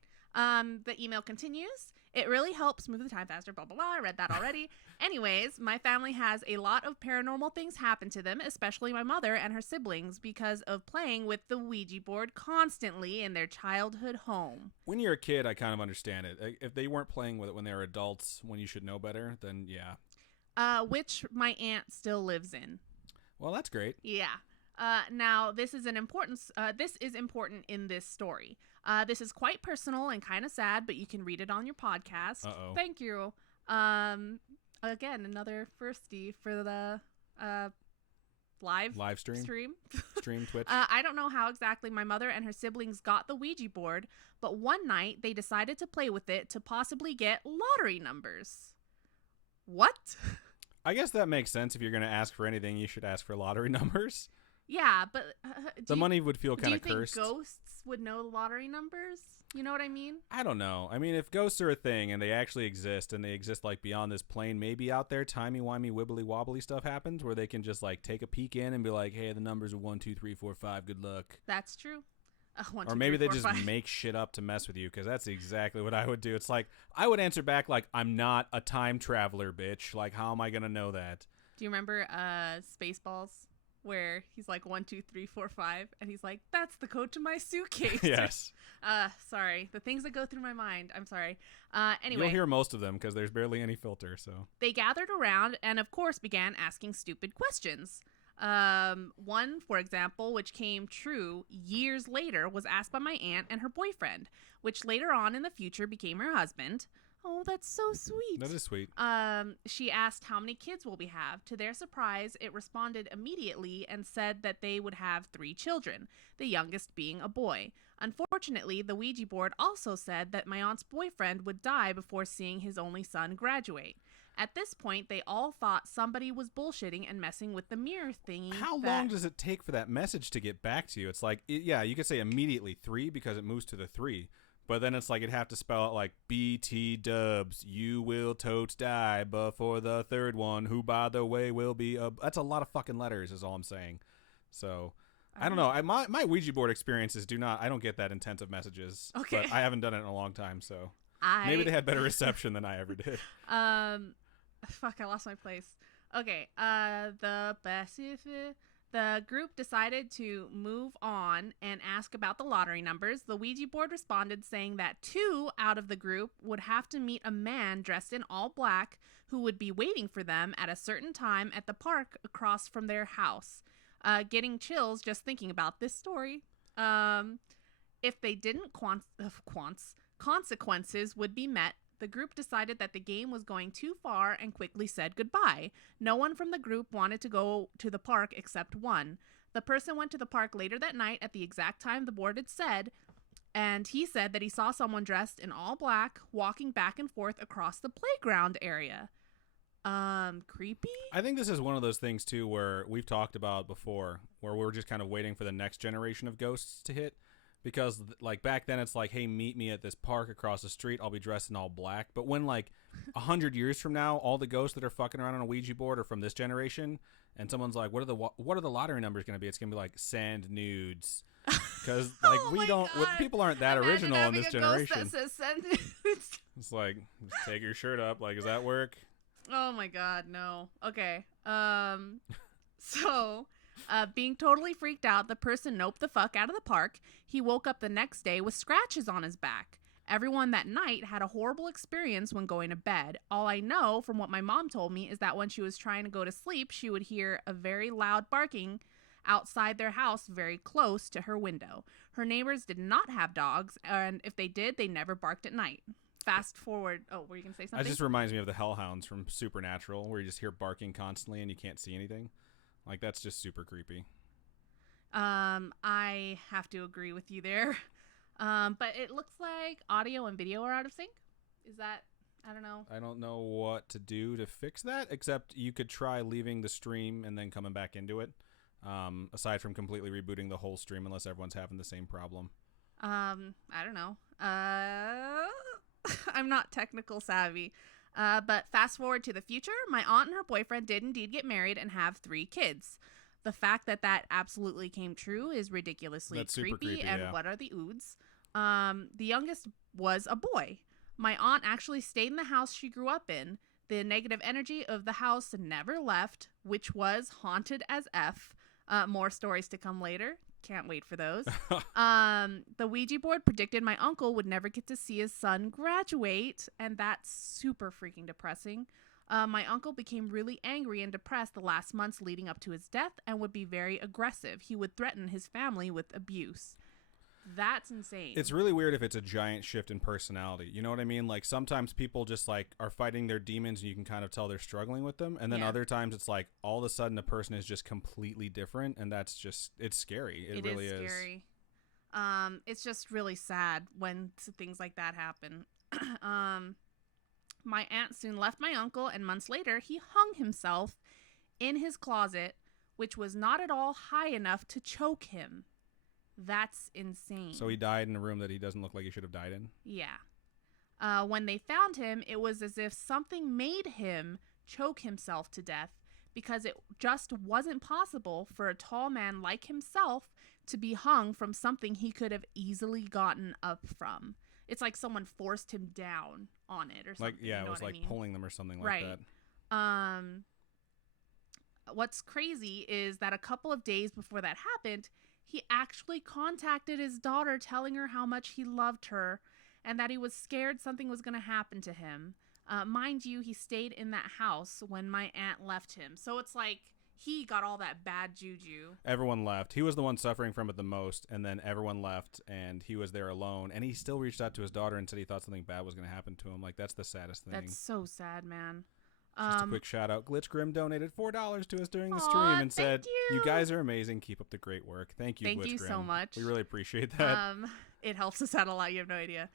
The email continues. It really helps move the time faster, blah, blah, blah. I read that already. Anyways, my family has a lot of paranormal things happen to them, especially my mother and her siblings, because of playing with the Ouija board constantly in their childhood home. When you're a kid, I kind of understand it. If they weren't playing with it when they were adults, when you should know better, then yeah. Which my aunt still lives in. Well, that's great. Yeah. Now, this is important in this story. This is quite personal and kind of sad, but you can read it on your podcast. Uh-oh. Thank you. Again, another firstie for the live stream Twitch. I don't know how exactly my mother and her siblings got the Ouija board, but one night they decided to play with it to possibly get lottery numbers. What? I guess that makes sense. If you're going to ask for anything, you should ask for lottery numbers. Yeah, but the money would feel kind of cursed. Do you think ghosts would know the lottery numbers? You know what I mean? I don't know. I mean, if ghosts are a thing and they actually exist and they exist like beyond this plane, maybe out there timey-wimey wibbly wobbly stuff happens where they can just like take a peek in and be like, hey, the numbers are 1, 2, 3, 4, 5. Good luck. That's true. 1, 2, or maybe 3, 4, they just 5. make shit up to mess with you, because that's exactly what I would do. It's like, I would answer back like, I'm not a time traveler, bitch. Like, how am I going to know that? Do you remember Spaceballs? Where he's like 1, 2, 3, 4, 5, and he's like, "That's the code to my suitcase." Yes. Sorry, the things that go through my mind. I'm sorry. Anyway, you'll hear most of them because there's barely any filter. So they gathered around and, of course, began asking stupid questions. One, for example, which came true years later, was asked by my aunt and her boyfriend, which later on in the future became her husband. Oh, that's so sweet. That is sweet. She asked how many kids will we have. To their surprise, it responded immediately and said that they would have 3 children, the youngest being a boy. Unfortunately, the Ouija board also said that my aunt's boyfriend would die before seeing his only son graduate. At this point, they all thought somebody was bullshitting and messing with the mirror thingy. How long does it take for that message to get back to you? It's like, yeah, you could say immediately 3 because it moves to the 3. But then it's like it'd have to spell out like BT dubs, you will totes die before the 3rd one, who by the way will be that's a lot of fucking letters is all I'm saying. So I don't know. My Ouija board experiences I don't get that intensive messages. Okay. But I haven't done it in a long time, so maybe they had better reception than I ever did. Fuck, I lost my place. Okay. The group decided to move on and ask about the lottery numbers. The Ouija board responded saying that 2 out of the group would have to meet a man dressed in all black who would be waiting for them at a certain time at the park across from their house. Getting chills just thinking about this story. If they didn't, consequences would be met. The group decided that the game was going too far and quickly said goodbye. No one from the group wanted to go to the park except one. The person went to the park later that night at the exact time the board had said, and he said that he saw someone dressed in all black walking back and forth across the playground area. Creepy? I think this is one of those things, too, where we've talked about before, where we're just kind of waiting for the next generation of ghosts to hit. Because, like, back then it's like, hey, meet me at this park across the street. I'll be dressed in all black. But when, like, 100 years from now, all the ghosts that are fucking around on a Ouija board are from this generation, and someone's like, what are the lottery numbers going to be? It's going to be like, send nudes. Because, like, people aren't that original in this generation. That says send nudes. It's like, just take your shirt up. Like, does that work? Oh, my God, no. Okay. So... being totally freaked out, the person noped the fuck out of the park. He woke up the next day with scratches on his back. Everyone that night had a horrible experience when going to bed. All I know from what my mom told me is that when she was trying to go to sleep, she would hear a very loud barking outside their house very close to her window. Her neighbors did not have dogs, and if they did, they never barked at night. Fast forward. Oh, were you going to say something? That just reminds me of the Hellhounds from Supernatural, where you just hear barking constantly and you can't see anything. Like, that's just super creepy. I have to agree with you there. But it looks like audio and video are out of sync. Is that, I don't know. I don't know what to do to fix that, except you could try leaving the stream and then coming back into it. Aside from completely rebooting the whole stream, unless everyone's having the same problem. I don't know. I'm not technical savvy. But fast forward to the future, my aunt and her boyfriend did indeed get married and have 3 kids. The fact that absolutely came true is ridiculously creepy, and yeah. What are the oods? The youngest was a boy. My aunt actually stayed in the house she grew up in. The negative energy of the house never left, which was haunted as F. More stories to come later. Can't wait for those. The Ouija board predicted my uncle would never get to see his son graduate, and that's super freaking depressing. My uncle became really angry and depressed the last months leading up to his death and would be very aggressive. He would threaten his family with abuse. That's insane. It's really weird if it's a giant shift in personality. You know what I mean? Like sometimes people just like are fighting their demons and you can kind of tell they're struggling with them. And then other times it's like all of a sudden a person is just completely different. And that's just, it's scary. It really is. Scary. It's just really sad when things like that happen. My aunt soon left my uncle, and months later he hung himself in his closet, which was not at all high enough to choke him. That's insane. So he died in a room that he doesn't look like he should have died in? Yeah. When they found him, it was as if something made him choke himself to death because it just wasn't possible for a tall man like himself to be hung from something he could have easily gotten up from. It's like someone forced him down on it or something. Like, yeah, you know it was like pulling them or something like that. What's crazy is that a couple of days before that happened, he actually contacted his daughter telling her how much he loved her and that he was scared something was going to happen to him. Mind you, he stayed in that house when my aunt left him. So it's like he got all that bad juju. Everyone left. He was the one suffering from it the most, and then everyone left, and he was there alone. And he still reached out to his daughter and said he thought something bad was going to happen to him. Like, that's the saddest thing. That's so sad, man. Just a quick shout out. Glitch Grim donated $4 to us during the stream and said, you guys are amazing. Keep up the great work. Thank you, Glitch Grim. Thank you so much. We really appreciate that. It helps us out a lot. You have no idea.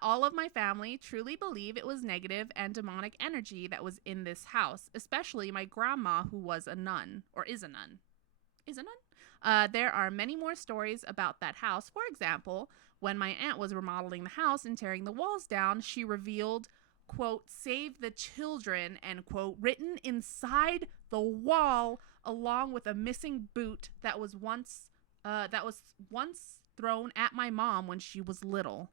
All of my family truly believe it was negative and demonic energy that was in this house, especially my grandma, who was a nun, or is a nun. Is a nun? There are many more stories about that house. For example, when my aunt was remodeling the house and tearing the walls down, she revealed, quote, "Save the children," end quote, written inside the wall, along with a missing boot that was once thrown at my mom when she was little.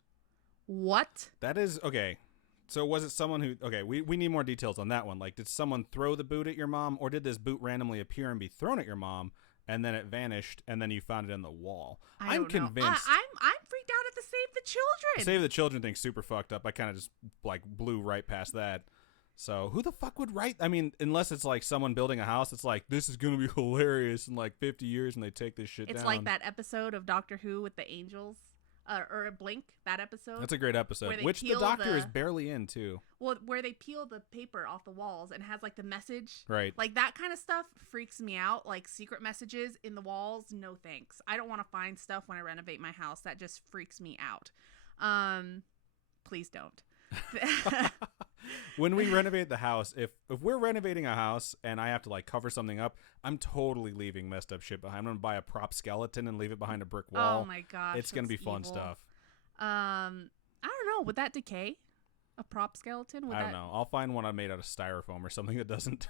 What? That is, okay. So was it someone who, okay, we need more details on that one. Like, did someone throw the boot at your mom, or did this boot randomly appear and be thrown at your mom, and then it vanished, and then you found it in the wall? I'm convinced. I'm freaked out at the Save the Children. The Save the Children thing's super fucked up. I kind of just, like, blew right past that. So who the fuck would write? I mean, unless it's like someone building a house, it's like, this is going to be hilarious in like 50 years and they take this shit down. It's like that episode of Doctor Who with the angels. Or Blink, that episode. That's a great episode, which the Doctor is barely in, too. Well, where they peel the paper off the walls and has, like, the message. Right. Like, that kind of stuff freaks me out. Like, secret messages in the walls, no thanks. I don't want to find stuff when I renovate my house. That just freaks me out. Please don't. When we renovate the house, if we're renovating a house and I have to like cover something up, I'm totally leaving messed up shit behind. I'm gonna buy a prop skeleton and leave it behind a brick wall. Oh my gosh, it's gonna be fun stuff. I don't know. Would that decay? A prop skeleton? I don't know. I'll find one I made out of styrofoam or something that doesn't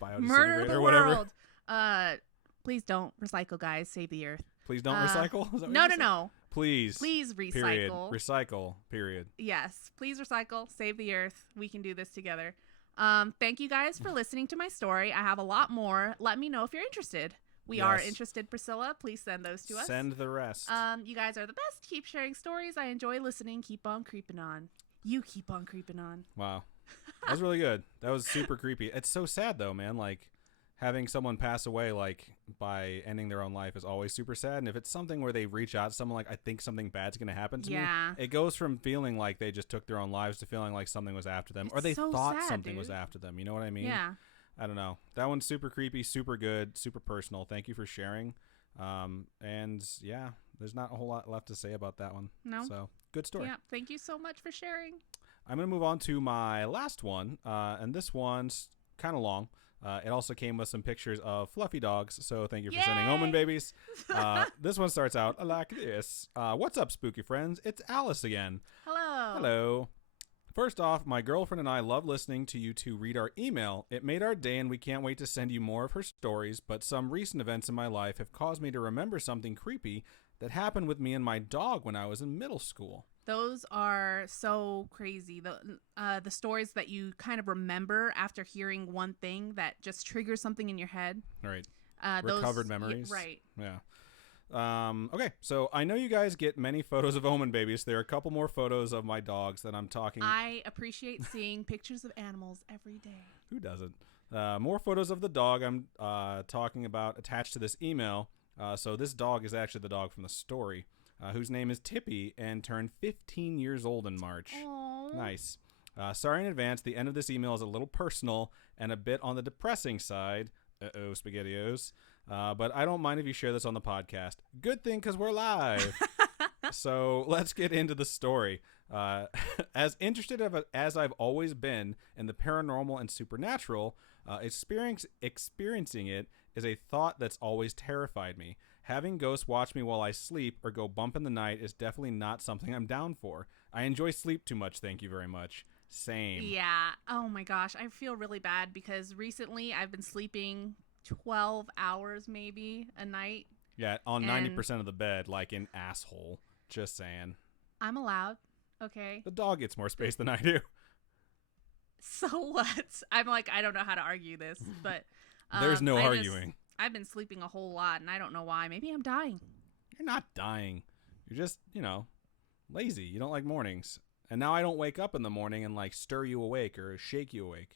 biodisintegrate murder the or whatever. World. Please don't recycle, guys. Save the earth. Please don't recycle. No. Please recycle. Period. Recycle. Period. Yes. Please recycle. Save the earth. We can do this together. Thank you guys for listening to my story. I have a lot more. Let me know if you're interested. We are interested, Priscilla. Please send those to us. Send the rest. You guys are the best. Keep sharing stories. I enjoy listening. Keep on creeping on. You keep on creeping on. Wow. That was really good. That was super creepy. It's so sad, though, man. Like, having someone pass away, like, by ending their own life is always super sad. And if it's something where they reach out to someone like, I think something bad's going to happen to me, it goes from feeling like they just took their own lives to feeling like something was after them. Or they thought something was after them. You know what I mean? Yeah. I don't know. That one's super creepy, super good, super personal. Thank you for sharing. And, yeah, there's not a whole lot left to say about that one. No. So, good story. Yeah, thank you so much for sharing. I'm going to move on to my last one. And this one's kind of long. It also came with some pictures of fluffy dogs, so thank you for sending Omen babies. This one starts out like this. What's up, spooky friends? It's Alice again. Hello. Hello. First off, my girlfriend and I love listening to you two read our email. It made our day, and we can't wait to send you more of her stories, but some recent events in my life have caused me to remember something creepy that happened with me and my dog when I was in middle school. Those are so crazy. The stories that you kind of remember after hearing one thing that just triggers something in your head. Right. Recovered memories. Right. Yeah. Okay, so I know you guys get many photos of Omen babies. There are a couple more photos of my dogs that I'm talking. I appreciate seeing pictures of animals every day. Who doesn't? More photos of the dog I'm talking about attached to this email. So this dog is actually the dog from the story. whose name is Tippy and turned 15 years old in March. Aww. Nice. Sorry in advance, the end of this email is a little personal and a bit on the depressing side. Uh-oh, SpaghettiOs. But I don't mind if you share this on the podcast. Good thing, because we're live. So let's get into the story. As interested as I've always been in the paranormal and supernatural, experiencing it is a thought that's always terrified me. Having ghosts watch me while I sleep or go bump in the night is definitely not something I'm down for. I enjoy sleep too much, thank you very much. Same. Yeah. Oh my gosh. I feel really bad because recently I've been sleeping 12 hours maybe a night. Yeah, on 90% of the bed, like an asshole. Just saying. I'm allowed. Okay. The dog gets more space than I do. So what? I'm like, I don't know how to argue this, but there's no arguing. I've been sleeping a whole lot and I don't know why. Maybe I'm dying. You're not dying. You're just, lazy. You don't like mornings. And now I don't wake up in the morning and like stir you awake or shake you awake.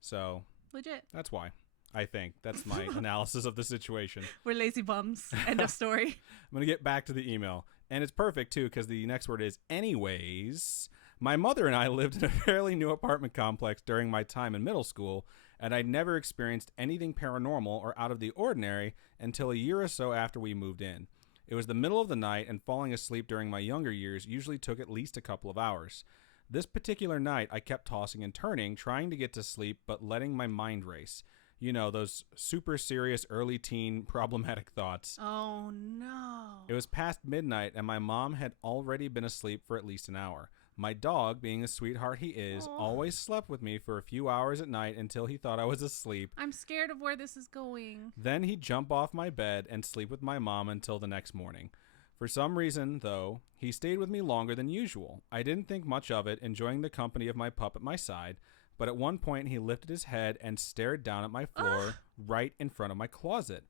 So legit. That's why. I think that's my analysis of the situation. We're lazy bums. End of story. I'm going to get back to the email. And it's perfect, too, because the next word is anyways. My mother and I lived in a fairly new apartment complex during my time in middle school, and I'd never experienced anything paranormal or out of the ordinary until a year or so after we moved in. It was the middle of the night, and falling asleep during my younger years usually took at least a couple of hours. This particular night, I kept tossing and turning, trying to get to sleep, but letting my mind race. You know, those super serious early teen problematic thoughts. Oh, no. It was past midnight, and my mom had already been asleep for at least an hour. My dog, being the sweetheart he is, always slept with me for a few hours at night until he thought I was asleep. I'm scared of where this is going. Then he'd jump off my bed and sleep with my mom until the next morning. For some reason, though, he stayed with me longer than usual. I didn't think much of it, enjoying the company of my pup at my side, but at one point he lifted his head and stared down at my floor right in front of my closet.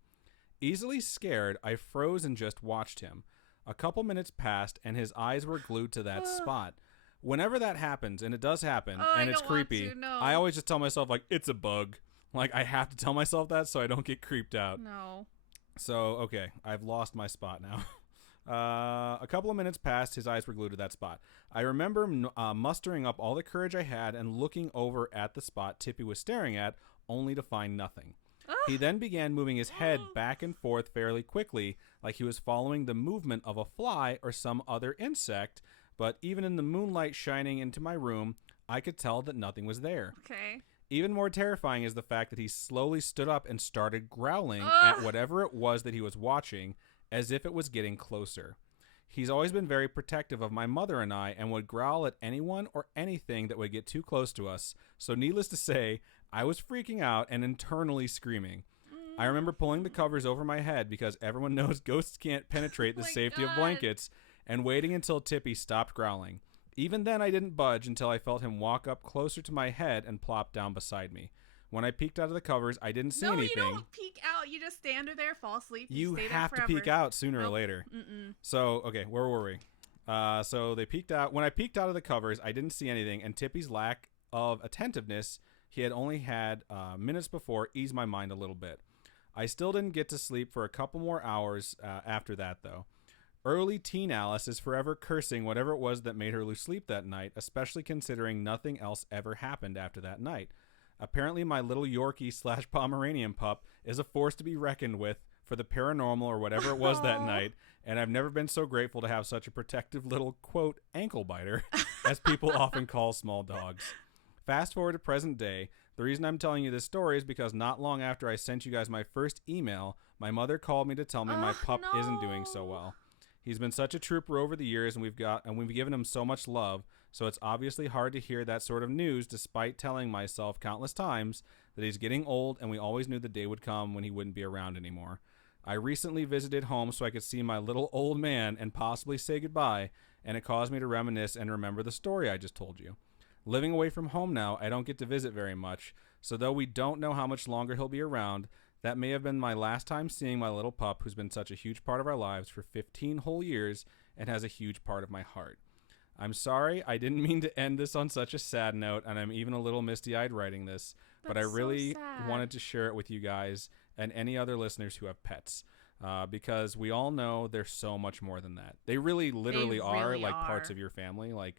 Easily scared, I froze and just watched him. A couple minutes passed, and his eyes were glued to that spot. Whenever that happens, and it does happen, and it's creepy, I always just tell myself, like, it's a bug. Like, I have to tell myself that so I don't get creeped out. No. So, okay, I've lost my spot now. A couple of minutes passed, his eyes were glued to that spot. I remember mustering up all the courage I had and looking over at the spot Tippy was staring at, only to find nothing. He then began moving his head back and forth fairly quickly, like he was following the movement of a fly or some other insect, but even in the moonlight shining into my room, I could tell that nothing was there. Okay. Even more terrifying is the fact that he slowly stood up and started growling at whatever it was that he was watching, as if it was getting closer. He's always been very protective of my mother and I and would growl at anyone or anything that would get too close to us. So needless to say, I was freaking out and internally screaming. I remember pulling the covers over my head because everyone knows ghosts can't penetrate the safety of blankets, and waiting until Tippy stopped growling. Even then, I didn't budge until I felt him walk up closer to my head and plop down beside me. When I peeked out of the covers, I didn't see anything. No, you don't peek out. You just stand there, fall asleep. You stay have there to peek out sooner or later. So, okay, where were we? So they peeked out. When I peeked out of the covers, I didn't see anything, and Tippy's lack of attentiveness he had only had minutes before eased my mind a little bit. I still didn't get to sleep for a couple more hours after that, though. Early teen Alice is forever cursing whatever it was that made her lose sleep that night, especially considering nothing else ever happened after that night. Apparently, my little Yorkie/Pomeranian pup is a force to be reckoned with for the paranormal or whatever it was that night, and I've never been so grateful to have such a protective little, quote, ankle biter, as people often call small dogs. Fast forward to present day. The reason I'm telling you this story is because not long after I sent you guys my first email, my mother called me to tell me my pup isn't doing so well. He's been such a trooper over the years, and we've given him so much love, so it's obviously hard to hear that sort of news despite telling myself countless times that he's getting old and we always knew the day would come when he wouldn't be around anymore. I recently visited home so I could see my little old man and possibly say goodbye, and it caused me to reminisce and remember the story I just told you. Living away from home now, I don't get to visit very much, so though we don't know how much longer he'll be around, that may have been my last time seeing my little pup who's been such a huge part of our lives for 15 whole years and has a huge part of my heart. I'm sorry, I didn't mean to end this on such a sad note, and I'm even a little misty-eyed writing this, but I really wanted to share it with you guys and any other listeners who have pets. because we all know there's so much more than that. They really literally are like parts of your family. Like,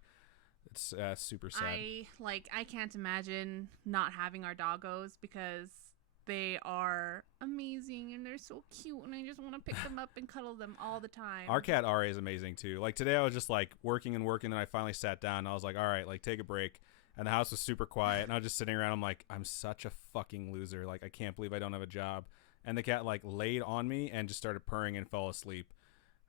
it's super sad. I can't imagine not having our doggos because they are amazing and they're so cute and I just want to pick them up and cuddle them all the time. Our cat Ari is amazing too. Like today I was just like working and working and I finally sat down and I was like, all right, like take a break. And the house was super quiet and I was just sitting around. I'm like, I'm such a fucking loser. Like I can't believe I don't have a job. And the cat like laid on me and just started purring and fell asleep.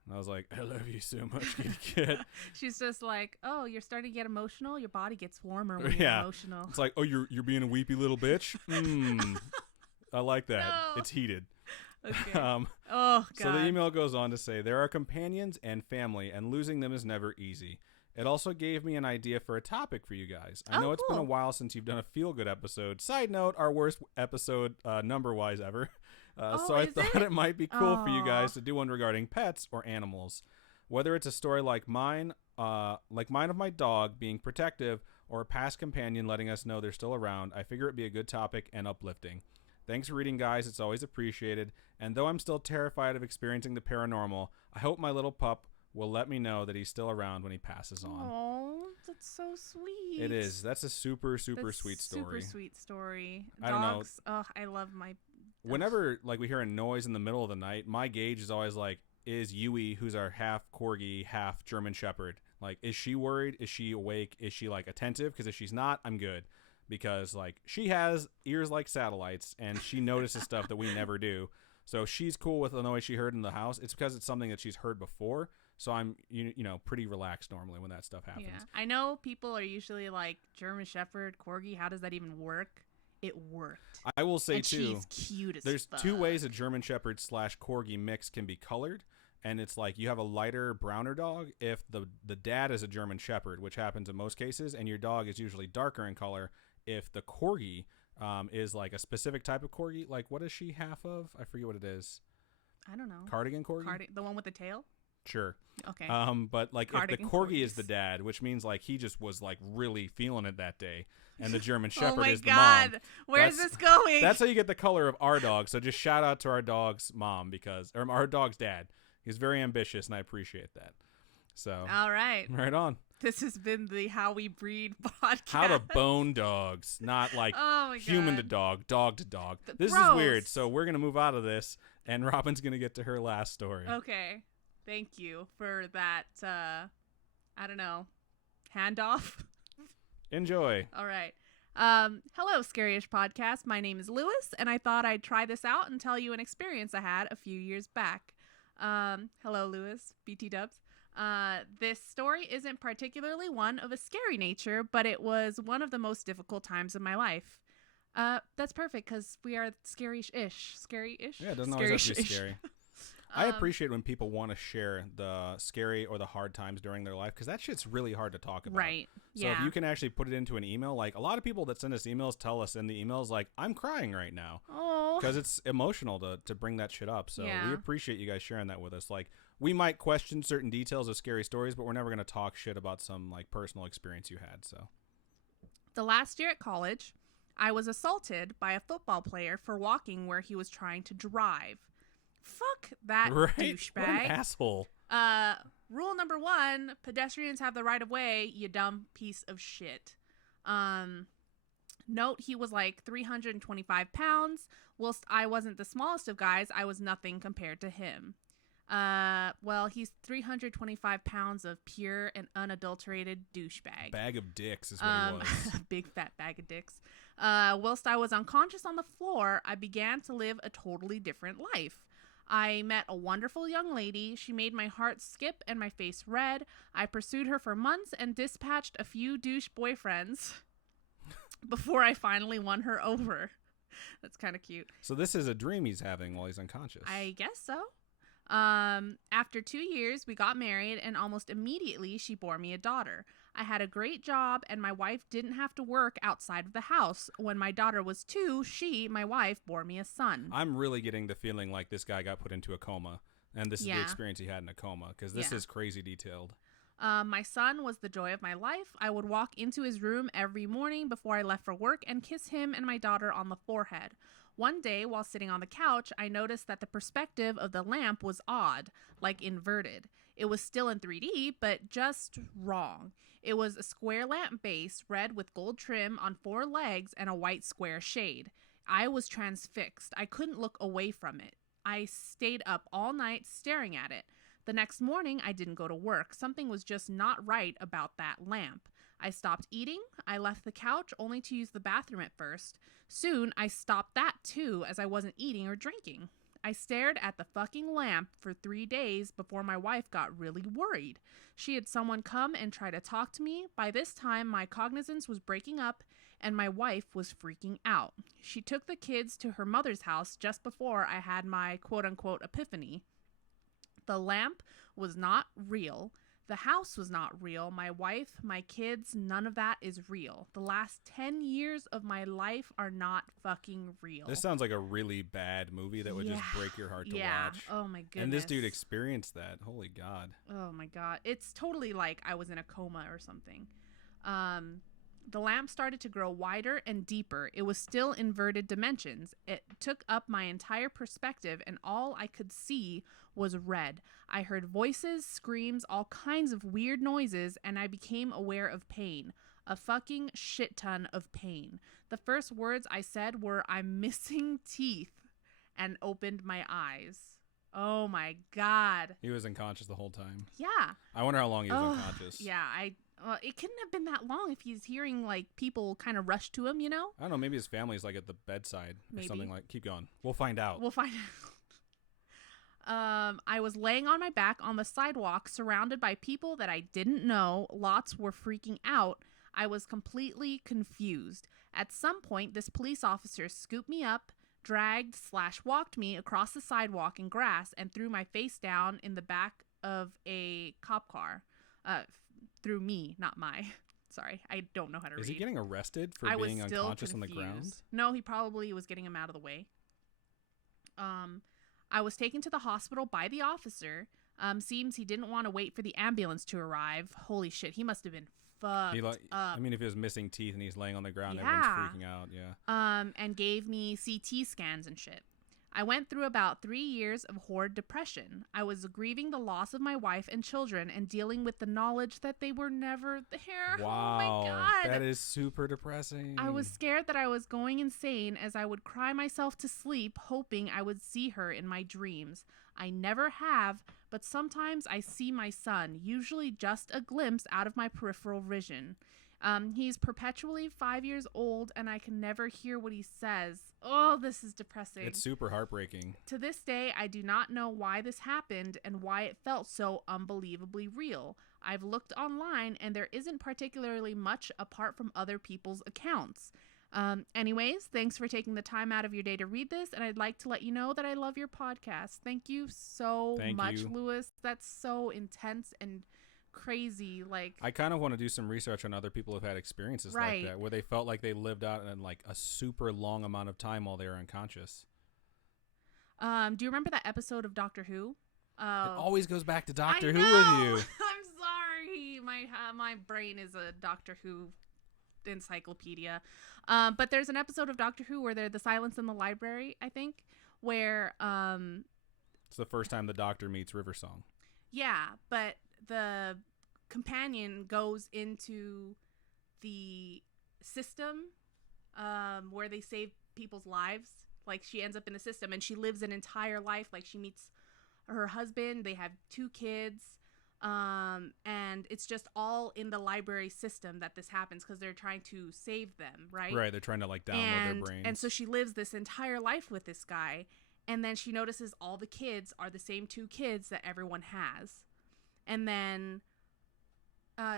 And I was like, I love you so much, kitty cat. She's just like, oh, you're starting to get emotional? Your body gets warmer when you're emotional. It's like, oh, you're being a weepy little bitch? I like that. No. It's heated. Okay. Oh, God. So the email goes on to say, there are companions and family, and losing them is never easy. It also gave me an idea for a topic for you guys. I know it's been a while since you've done a feel-good episode. Side note, our worst episode number-wise ever. So I thought it might be cool for you guys to do one regarding pets or animals. Whether it's a story like mine of my dog being protective, or a past companion letting us know they're still around, I figure it'd be a good topic and uplifting. Thanks for reading, guys. It's always appreciated. And though I'm still terrified of experiencing the paranormal, I hope my little pup will let me know that he's still around when he passes on. Oh, that's so sweet. It is. That's a super sweet story. Super sweet story. I don't know. Oh, I love my... Whenever like we hear a noise in the middle of the night, my gauge is always like, is Yui, who's our half Corgi, half German Shepherd, like, is she worried? Is she awake? Is she like attentive? Because if she's not, I'm good. Because like she has ears like satellites and she notices stuff that we never do. So she's cool with the noise she heard in the house. It's because it's something that she's heard before. So I'm, you know, pretty relaxed normally when that stuff happens. Yeah. I know people are usually like, German Shepherd, Corgi, how does that even work? It worked. I will say, and too, she's cute as there's fuck. two ways a German Shepherd / Corgi mix can be colored. And it's like you have a lighter, browner dog if the dad is a German Shepherd, which happens in most cases, and your dog is usually darker in color if the Corgi is like a specific type of Corgi. Like, what is she half of? I forget what it is. I don't know. Cardigan Corgi? The one with the tail? Sure. Okay. But like Cardigan if the Corgi Corgis. is the dad, which means like he just was like really feeling it that day, and the German Shepherd is the mom. mom. Oh my God. Where's this going? That's how you get the color of our dog. So just shout out to our dog's mom or our dog's dad. He's very ambitious, and I appreciate that. So, all right. Right on. This has been the How We Breed podcast. How to bone dogs, not like human to dog to dog. This Gross. is weird. So we're going to move out of this, and Robin's going to get to her last story. Okay. Thank you for that, I don't know, handoff. Enjoy. All right. Hello, Scary-ish Podcast. My name is Lewis, and I thought I'd try this out and tell you an experience I had a few years back. Hello, Lewis, BT dubs. This story isn't particularly one of a scary nature, but it was one of the most difficult times of my life. That's perfect because we are scary-ish. Scary-ish? Yeah, it doesn't always have to be scary. I appreciate when people want to share the scary or the hard times during their life because that shit's really hard to talk about. Right. So if you can actually put it into an email, like a lot of people that send us emails tell us in the emails, like, I'm crying right now. Oh. Because it's emotional to bring that shit up. So we appreciate you guys sharing that with us. Like, we might question certain details of scary stories, but we're never going to talk shit about some like personal experience you had. So the last year at college, I was assaulted by a football player for walking where he was trying to drive. Fuck that douchebag. What an asshole. Rule number 1, pedestrians have the right of way, you dumb piece of shit. Note he was like 325 pounds. Whilst I wasn't the smallest of guys, I was nothing compared to him. Well, he's 325 pounds of pure and unadulterated douchebag. Bag of dicks is what he was. A big fat bag of dicks. Whilst I was unconscious on the floor, I began to live a totally different life. I met a wonderful young lady. She made my heart skip and my face red. I pursued her for months and dispatched a few douche boyfriends before I finally won her over. That's kind of cute. So this is a dream he's having while he's unconscious. I guess so. After 2 years, we got married, and almost immediately she bore me a daughter. I had a great job, and my wife didn't have to work outside of the house. When my daughter was 2, my wife, bore me a son. I'm really getting the feeling like this guy got put into a coma, and this is the experience he had in a coma, because this is crazy detailed. My son was the joy of my life. I would walk into his room every morning before I left for work and kiss him and my daughter on the forehead. One day, while sitting on the couch, I noticed that the perspective of the lamp was odd, like inverted. It was still in 3D, but just wrong. It was a square lamp base, red with gold trim on 4 legs and a white square shade. I was transfixed. I couldn't look away from it. I stayed up all night staring at it. The next morning, I didn't go to work. Something was just not right about that lamp. I stopped eating. I left the couch only to use the bathroom at first. Soon, I stopped that too, as I wasn't eating or drinking. I stared at the fucking lamp for 3 days before my wife got really worried. She had someone come and try to talk to me. By this time, my cognizance was breaking up and my wife was freaking out. She took the kids to her mother's house just before I had my quote-unquote epiphany. The lamp was not real. The house was not real. My wife, my kids, none of that is real. The last 10 years of my life are not fucking real. This sounds like a really bad movie that would just break your heart to watch. Oh my goodness. And this dude experienced that. Holy God. Oh my God. It's totally like I was in a coma or something. The lamp started to grow wider and deeper. It was still inverted dimensions. It took up my entire perspective, and all I could see was red. I heard voices, screams, all kinds of weird noises, and I became aware of pain. A fucking shit ton of pain. The first words I said were, "I'm missing teeth," and opened my eyes. Oh my God. He was unconscious the whole time. Yeah. I wonder how long he was unconscious. Yeah, it couldn't have been that long if he's hearing like people kind of rush to him, you know? I don't know. Maybe his family's like at the bedside or something like. Keep going. We'll find out. I was laying on my back on the sidewalk, surrounded by people that I didn't know. Lots were freaking out. I was completely confused. At some point, this police officer scooped me up, dragged/walked me across the sidewalk in grass, and threw my face down in the back of a cop car. Through me, not my. Sorry, I don't know how to read. Is he getting arrested for being unconscious on the ground? No, he probably was getting him out of the way. I was taken to the hospital by the officer. Seems he didn't want to wait for the ambulance to arrive. Holy shit, he must have been fucked up. I mean, if he was missing teeth and he's laying on the ground, everyone's freaking out, and gave me CT scans and shit. I went through about 3 years of horrid depression. I was grieving the loss of my wife and children and dealing with the knowledge that they were never there. Wow. Oh my God. That is super depressing. I was scared that I was going insane as I would cry myself to sleep, hoping I would see her in my dreams. I never have, but sometimes I see my son, usually just a glimpse out of my peripheral vision. He's perpetually 5 years old, and I can never hear what he says. Oh, this is depressing. It's super heartbreaking. To this day, I do not know why this happened and why it felt so unbelievably real. I've looked online, and there isn't particularly much apart from other people's accounts. Anyways, thanks for taking the time out of your day to read this, and I'd like to let you know that I love your podcast. Thank you so much, Lewis. That's so intense and crazy. Like, I kind of want to do some research on other people who've had experiences like that, where they felt like they lived out in like a super long amount of time while they were unconscious. Do you remember that episode of Doctor Who? It always goes back to Doctor Who with you. I'm sorry. My brain is a Doctor Who encyclopedia. But there's an episode of Doctor Who where they're the Silence in the Library, I think, where it's the first time the Doctor meets River Song. Yeah, but the companion goes into the system where they save people's lives. Like, she ends up in the system and she lives an entire life. Like, she meets her husband, they have 2 kids, and it's just all in the library system that this happens because they're trying to save them, right? Right, they're trying to like download their brains. And so she lives this entire life with this guy, and then she notices all the kids are the same 2 kids that everyone has. And then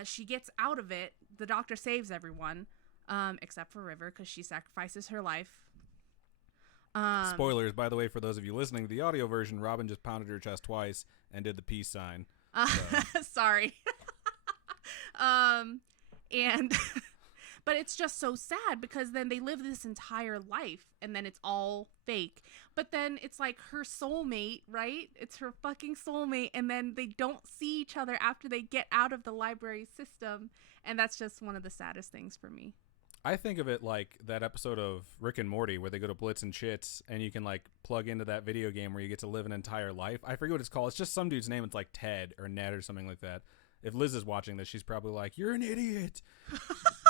she gets out of it. The doctor saves everyone, except for River, because she sacrifices her life. Spoilers, by the way, for those of you listening, the audio version, Robin just pounded her chest twice and did the peace sign. So. Sorry. But But it's just so sad because then they live this entire life and then it's all fake. But then it's like her soulmate, right? It's her fucking soulmate. And then they don't see each other after they get out of the library system. And that's just one of the saddest things for me. I think of it like that episode of Rick and Morty where they go to Blitz and Chits and you can like plug into that video game where you get to live an entire life. I forget what it's called. It's just some dude's name. It's like Ted or Ned or something like that. If Liz is watching this, she's probably like, "You're an idiot."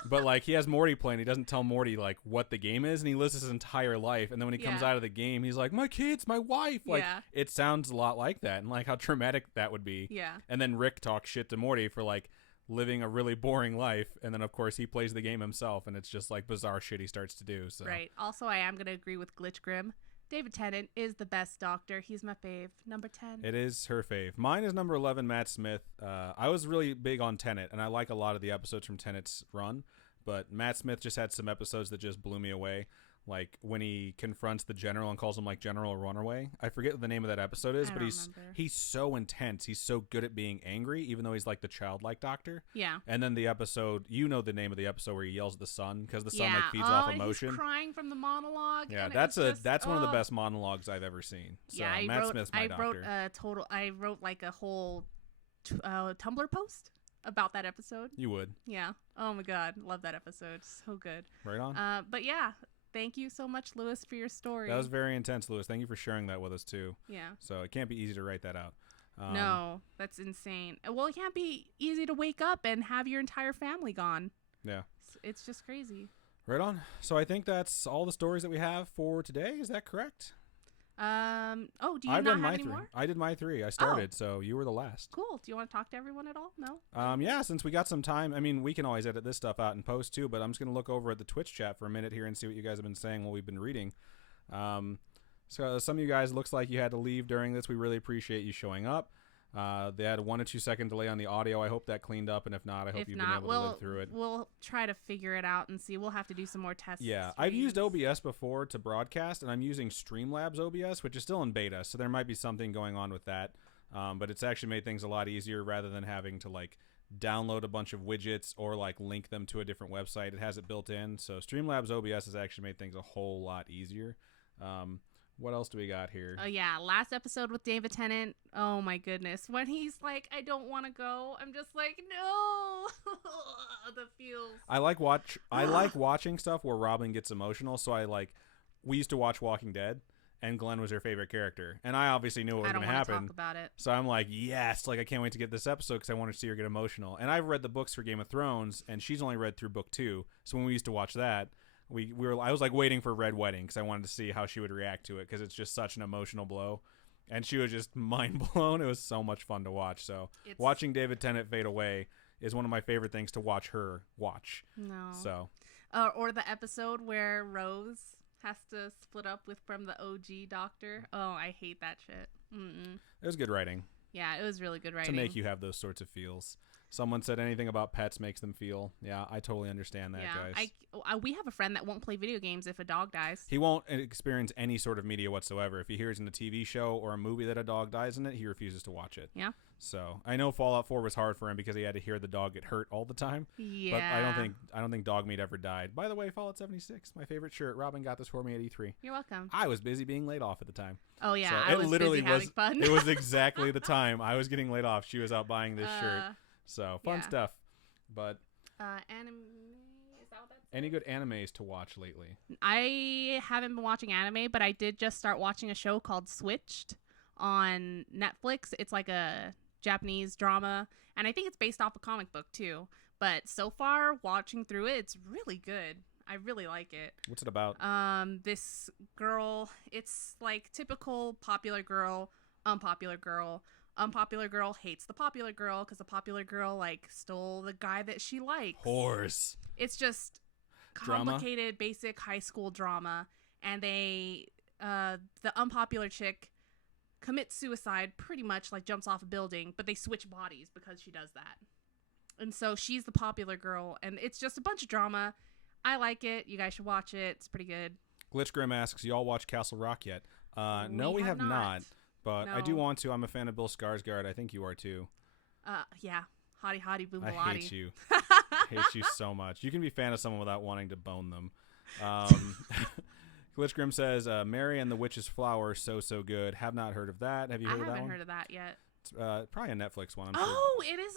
But like he has Morty playing. He doesn't tell Morty like what the game is, and he lives his entire life. And then when he comes out of the game, he's like, "My kids, my wife." Like it sounds a lot like that, and like how traumatic that would be. Yeah. And then Rick talks shit to Morty for like living a really boring life, and then of course he plays the game himself, and it's just like bizarre shit he starts to do. So right. Also, I am gonna agree with Glitch Grim. David Tennant is the best Doctor. He's my fave. Number 10. It is her fave. Mine is number 11, Matt Smith. I was really big on Tenet, and I like a lot of the episodes from Tenet's run, but Matt Smith just had some episodes that just blew me away. Like when he confronts the general and calls him like General Runaway. I forget what the name of that episode is, but he's so intense. He's so good at being angry, even though he's like the childlike doctor. Yeah. And then the episode, you know the name of the episode where he yells at the sun because the sun like feeds off emotion. He's crying from the monologue. Yeah, that's one of the best monologues I've ever seen. So yeah, Matt Smith's my doctor. I wrote like a whole Tumblr post about that episode. You would. Yeah. Oh my god, love that episode. So good. Right on. But yeah. Thank you so much, Lewis, for your story. That was very intense, Lewis. Thank you for sharing that with us, too. Yeah. So it can't be easy to write that out. No, that's insane. Well, it can't be easy to wake up and have your entire family gone. Yeah. It's just crazy. Right on. So I think that's all the stories that we have for today. Is that correct? Do you not have any more? I did my 3. I started, so you were the last. Cool. Do you want to talk to everyone at all? No? Yeah, since we got some time. I mean, we can always edit this stuff out and post too, but I'm just going to look over at the Twitch chat for a minute here and see what you guys have been saying while we've been reading. So some of you guys, looks like you had to leave during this. We really appreciate you showing up. They had a 1 to 2 second delay on the audio. I hope that cleaned up, and if not, I hope you've been able to live through it. We'll try to figure it out and see. We'll have to do some more tests. Yeah, I've used OBS before to broadcast, and I'm using Streamlabs OBS, which is still in beta, so there might be something going on with that. But it's actually made things a lot easier rather than having to like download a bunch of widgets or like link them to a different website. It has it built in, so Streamlabs OBS has actually made things a whole lot easier. What else do we got here? Oh, yeah. Last episode with David Tennant. Oh, my goodness. When he's like, I don't want to go. I'm just like, no. The feels. I like watching stuff where Robin gets emotional. So we used to watch Walking Dead, and Glenn was her favorite character. And I obviously knew what was going to happen. I don't want to talk about it. So I'm like, yes. Like, I can't wait to get this episode because I want to see her get emotional. And I've read the books for Game of Thrones, and she's only read through book 2. So when we used to watch that, I was like waiting for Red Wedding because I wanted to see how she would react to it because it's just such an emotional blow, and she was just mind blown. It was so much fun to watch. So watching David Tennant fade away is one of my favorite things to watch her watch. No. So. Or the episode where Rose has to split up from the OG Doctor. Oh, I hate that shit. Mm-mm. It was good writing. Yeah, it was really good writing. To make you have those sorts of feels. Someone said anything about pets makes them feel. Yeah, I totally understand that, guys. We have a friend that won't play video games if a dog dies. He won't experience any sort of media whatsoever. If he hears in a TV show or a movie that a dog dies in it, he refuses to watch it. Yeah. So I know Fallout 4 was hard for him because he had to hear the dog get hurt all the time. Yeah. But I don't think dog meat ever died. By the way, Fallout 76, my favorite shirt. Robin got this for me at E3. You're welcome. I was busy being laid off at the time. Oh yeah, so I was busy having fun. It was exactly the time I was getting laid off. She was out buying this shirt. So fun stuff. But anime, is that what that's any good animes to watch lately? I haven't been watching anime, but I did just start watching a show called Switched on Netflix. It's like a Japanese drama, and I think it's based off a comic book too. But so far, watching through it, it's really good. I really like it. What's it about? This girl, it's like typical popular girl, unpopular girl. Unpopular girl hates the popular girl because the popular girl like stole the guy that she likes. Horse. It's just complicated, basic high school drama, and the unpopular chick commits suicide, pretty much like jumps off a building, but they switch bodies because she does that. And so she's the popular girl, and it's just a bunch of drama. I like it. You guys should watch it. It's pretty good. Glitch Grim asks, y'all watch Castle Rock yet? No, we have not. But no. I do want to. I'm a fan of Bill Skarsgård. I think you are too. Yeah. Hottie, hottie, boom, I hate you. hates you so much. You can be a fan of someone without wanting to bone them. Glitch Grim says, Mary and the Witch's Flower, so good. Have not heard of that. Have you heard of that one? I haven't heard of that yet. It's probably a Netflix one. I'm sure. Oh, it is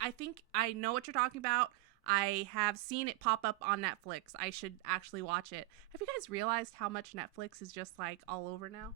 I think I know what you're talking about. I have seen it pop up on Netflix. I should actually watch it. Have you guys realized how much Netflix is just like all over now?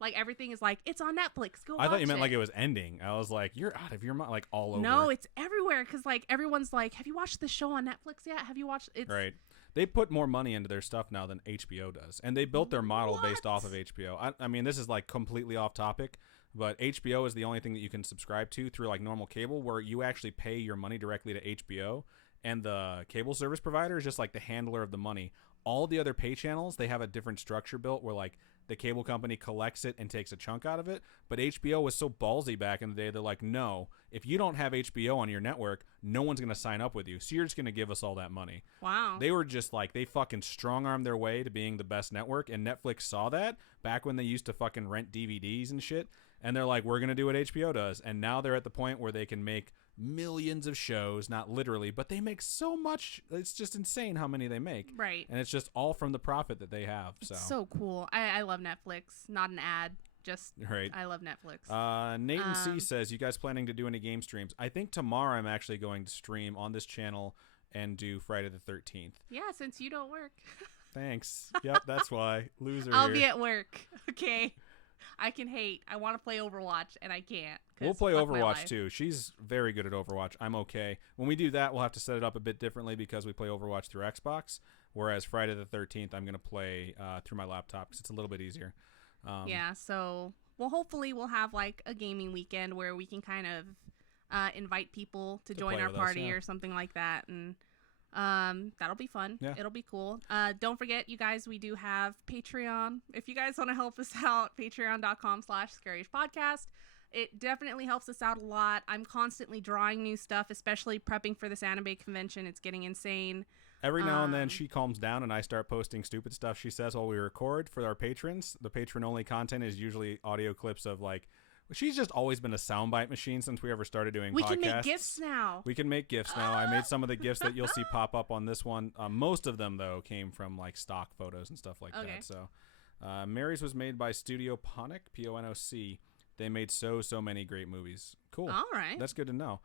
Like everything is like, it's on Netflix. Go watch it. I thought you meant like it was ending. I was like, you're out of your mind, like all over. No, it's everywhere because like everyone's like, have you watched the show on Netflix yet? Have you watched it? Right. They put more money into their stuff now than HBO does. And they built their model based off of HBO. I mean, this is like completely off topic, but HBO is the only thing that you can subscribe to through like normal cable where you actually pay your money directly to HBO. And the cable service provider is just like the handler of the money. All the other pay channels, they have a different structure built where like the cable company collects it and takes a chunk out of it. But HBO was so ballsy back in the day. They're like, no, if you don't have HBO on your network, no one's going to sign up with you. So you're just going to give us all that money. Wow. They were just like, they fucking strong-armed their way to being the best network. And Netflix saw that back when they used to fucking rent DVDs and shit. And they're like, we're going to do what HBO does. And now they're at the point where they can make millions of shows, not literally, but they make so much. It's just insane how many they make. Right. And it's just all from the profit that they have. It's so cool. I love Netflix. Not an ad. Just right. I love Netflix. Nathan C says, you guys planning to do any game streams? I think tomorrow I'm actually going to stream on this channel and do Friday the 13th. Yeah, since you don't work. Thanks. Yep, that's why. Loser I'll here. be at work. Okay. I can hate. I want to play Overwatch, and I can't. We'll play Overwatch, too. She's very good at Overwatch. I'm okay. When we do that, we'll have to set it up a bit differently because we play Overwatch through Xbox, whereas Friday the 13th, I'm going to play through my laptop because it's a little bit easier. Yeah, so hopefully we'll have, like, a gaming weekend where we can kind of invite people to join our party or something like that, and that'll be fun. Yeah. It'll be cool. Don't forget, you guys, we do have Patreon. If you guys want to help us out, patreon.com/scaryish-podcast. It definitely helps us out a lot. I'm constantly drawing new stuff, especially prepping for this anime convention. It's getting insane. Every now and then she calms down and I start posting stupid stuff she says while we record for our patrons. The patron-only content is usually audio clips of like, she's just always been a soundbite machine since we ever started doing podcasts. We can make GIFs now. We can make GIFs now. I made some of the GIFs that you'll see pop up on this one. Most of them, though, came from like stock photos and stuff like that. So Mary's was made by Studio Ponic, P-O-N-O-C. They made so many great movies. Cool. All right. That's good to know.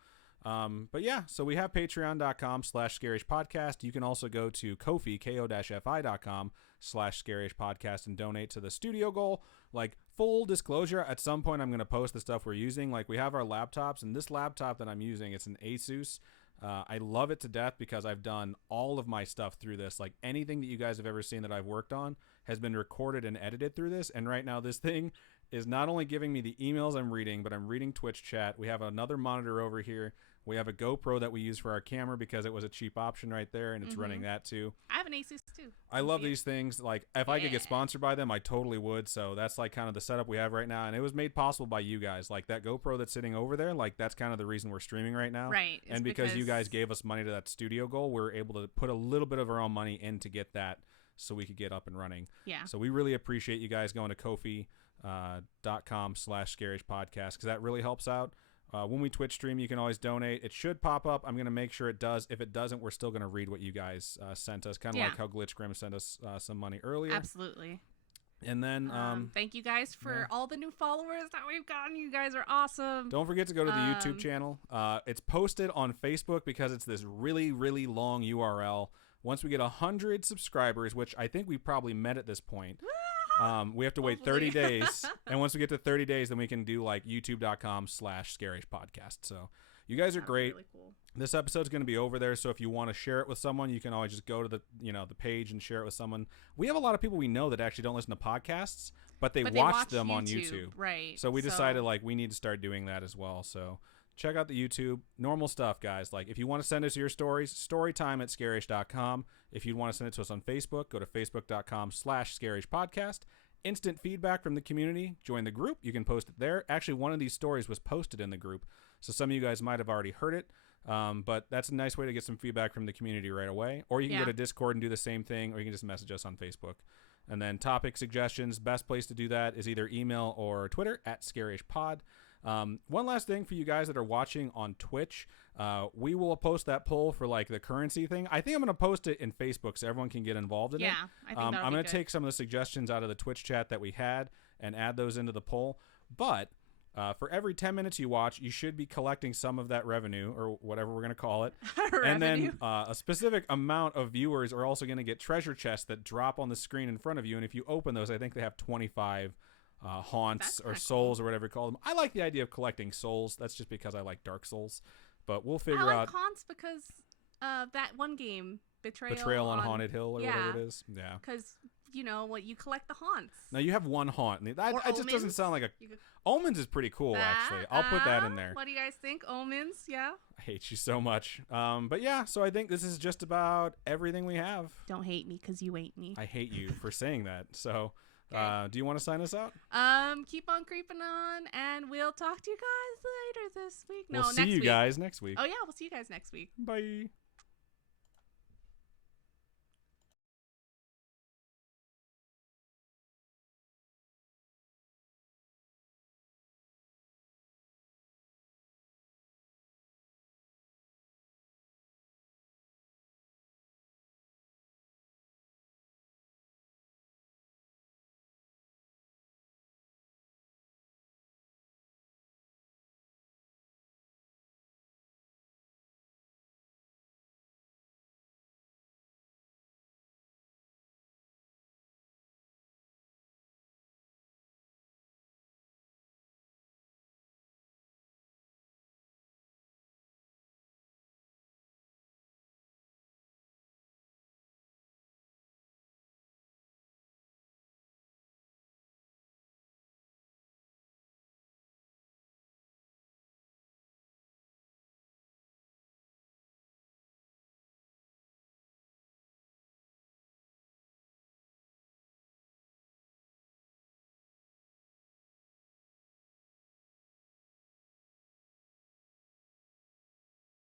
But yeah, so we have patreon.com/scaryish-podcast. You can also go to Ko-fi, ko-fi.com/scaryish-podcast and donate to the studio goal. Like, full disclosure, at some point I'm going to post the stuff we're using. Like, we have our laptops, and this laptop that I'm using, it's an Asus. I love it to death because I've done all of my stuff through this. Like, anything that you guys have ever seen that I've worked on has been recorded and edited through this. And right now, this thing is not only giving me the emails I'm reading, but I'm reading Twitch chat. We have another monitor over here. We have a GoPro that we use for our camera because it was a cheap option right there, and it's running that too. I have an Asus too. I love these things. Like, if I could get sponsored by them, I totally would. So that's like kind of the setup we have right now, and it was made possible by you guys. Like, that GoPro that's sitting over there, like, that's kind of the reason we're streaming right now. Right. And because you guys gave us money to that studio goal, we're able to put a little bit of our own money in to get that so we could get up and running. Yeah. So we really appreciate you guys going to Ko-fi.com/scaryish-podcast because that really helps out. When we Twitch stream, you can always donate. It should pop up. I'm going to make sure it does. If it doesn't, we're still going to read what you guys sent us, kind of like how Glitch Grim sent us some money earlier. Absolutely. And then thank you guys for all the new followers that we've gotten. You guys are awesome. Don't forget to go to the YouTube channel. It's posted on Facebook because it's this really, really long URL. Once we get 100 subscribers, which I think we probably met at this point, we have to wait 30 days. And once we get to 30 days, then we can do like youtube.com/scaryish-podcast. So you guys are great. Really cool. This episode's going to be over there. So if you want to share it with someone, you can always just go to the page and share it with someone. We have a lot of people we know that actually don't listen to podcasts, but they watch them on YouTube. Right. So we decided like we need to start doing that as well. So check out the YouTube. Normal stuff, guys. Like, if you want to send us your stories, storytime@scaryish.com. If you want to send it to us on Facebook, go to facebook.com/scaryish-podcast. Instant feedback from the community. Join the group. You can post it there. Actually, one of these stories was posted in the group, so some of you guys might have already heard it. But that's a nice way to get some feedback from the community right away. Or you can go to Discord and do the same thing, or you can just message us on Facebook. And then topic suggestions, best place to do that is either email or Twitter @scaryish-pod. One last thing for you guys that are watching on Twitch. We will post that poll for like the currency thing. I think I'm going to post it in Facebook so everyone can get involved in it. Yeah, I think I'm going to take some of the suggestions out of the Twitch chat that we had and add those into the poll. But for every 10 minutes you watch, you should be collecting some of that revenue or whatever we're going to call it. And then a specific amount of viewers are also going to get treasure chests that drop on the screen in front of you. And if you open those, I think they have 25 haunts or souls or whatever you call them. I like the idea of collecting souls. That's just because I like Dark Souls. But we'll figure out. I like haunts because that one game, Betrayal on Haunted Hill or whatever it is. Yeah. Because, you know, what you collect the haunts. Now you have one haunt. And that just doesn't sound like a... Omens is pretty cool, actually. I'll put that in there. What do you guys think? Omens, yeah? I hate you so much. But yeah, so I think this is just about everything we have. Don't hate me because you ain't me. I hate you for saying that. So... Okay. Do you want to sign us out? Keep on creeping on, and we'll talk to you guys later this week. We'll see you guys next week. Oh, yeah, we'll see you guys next week. Bye.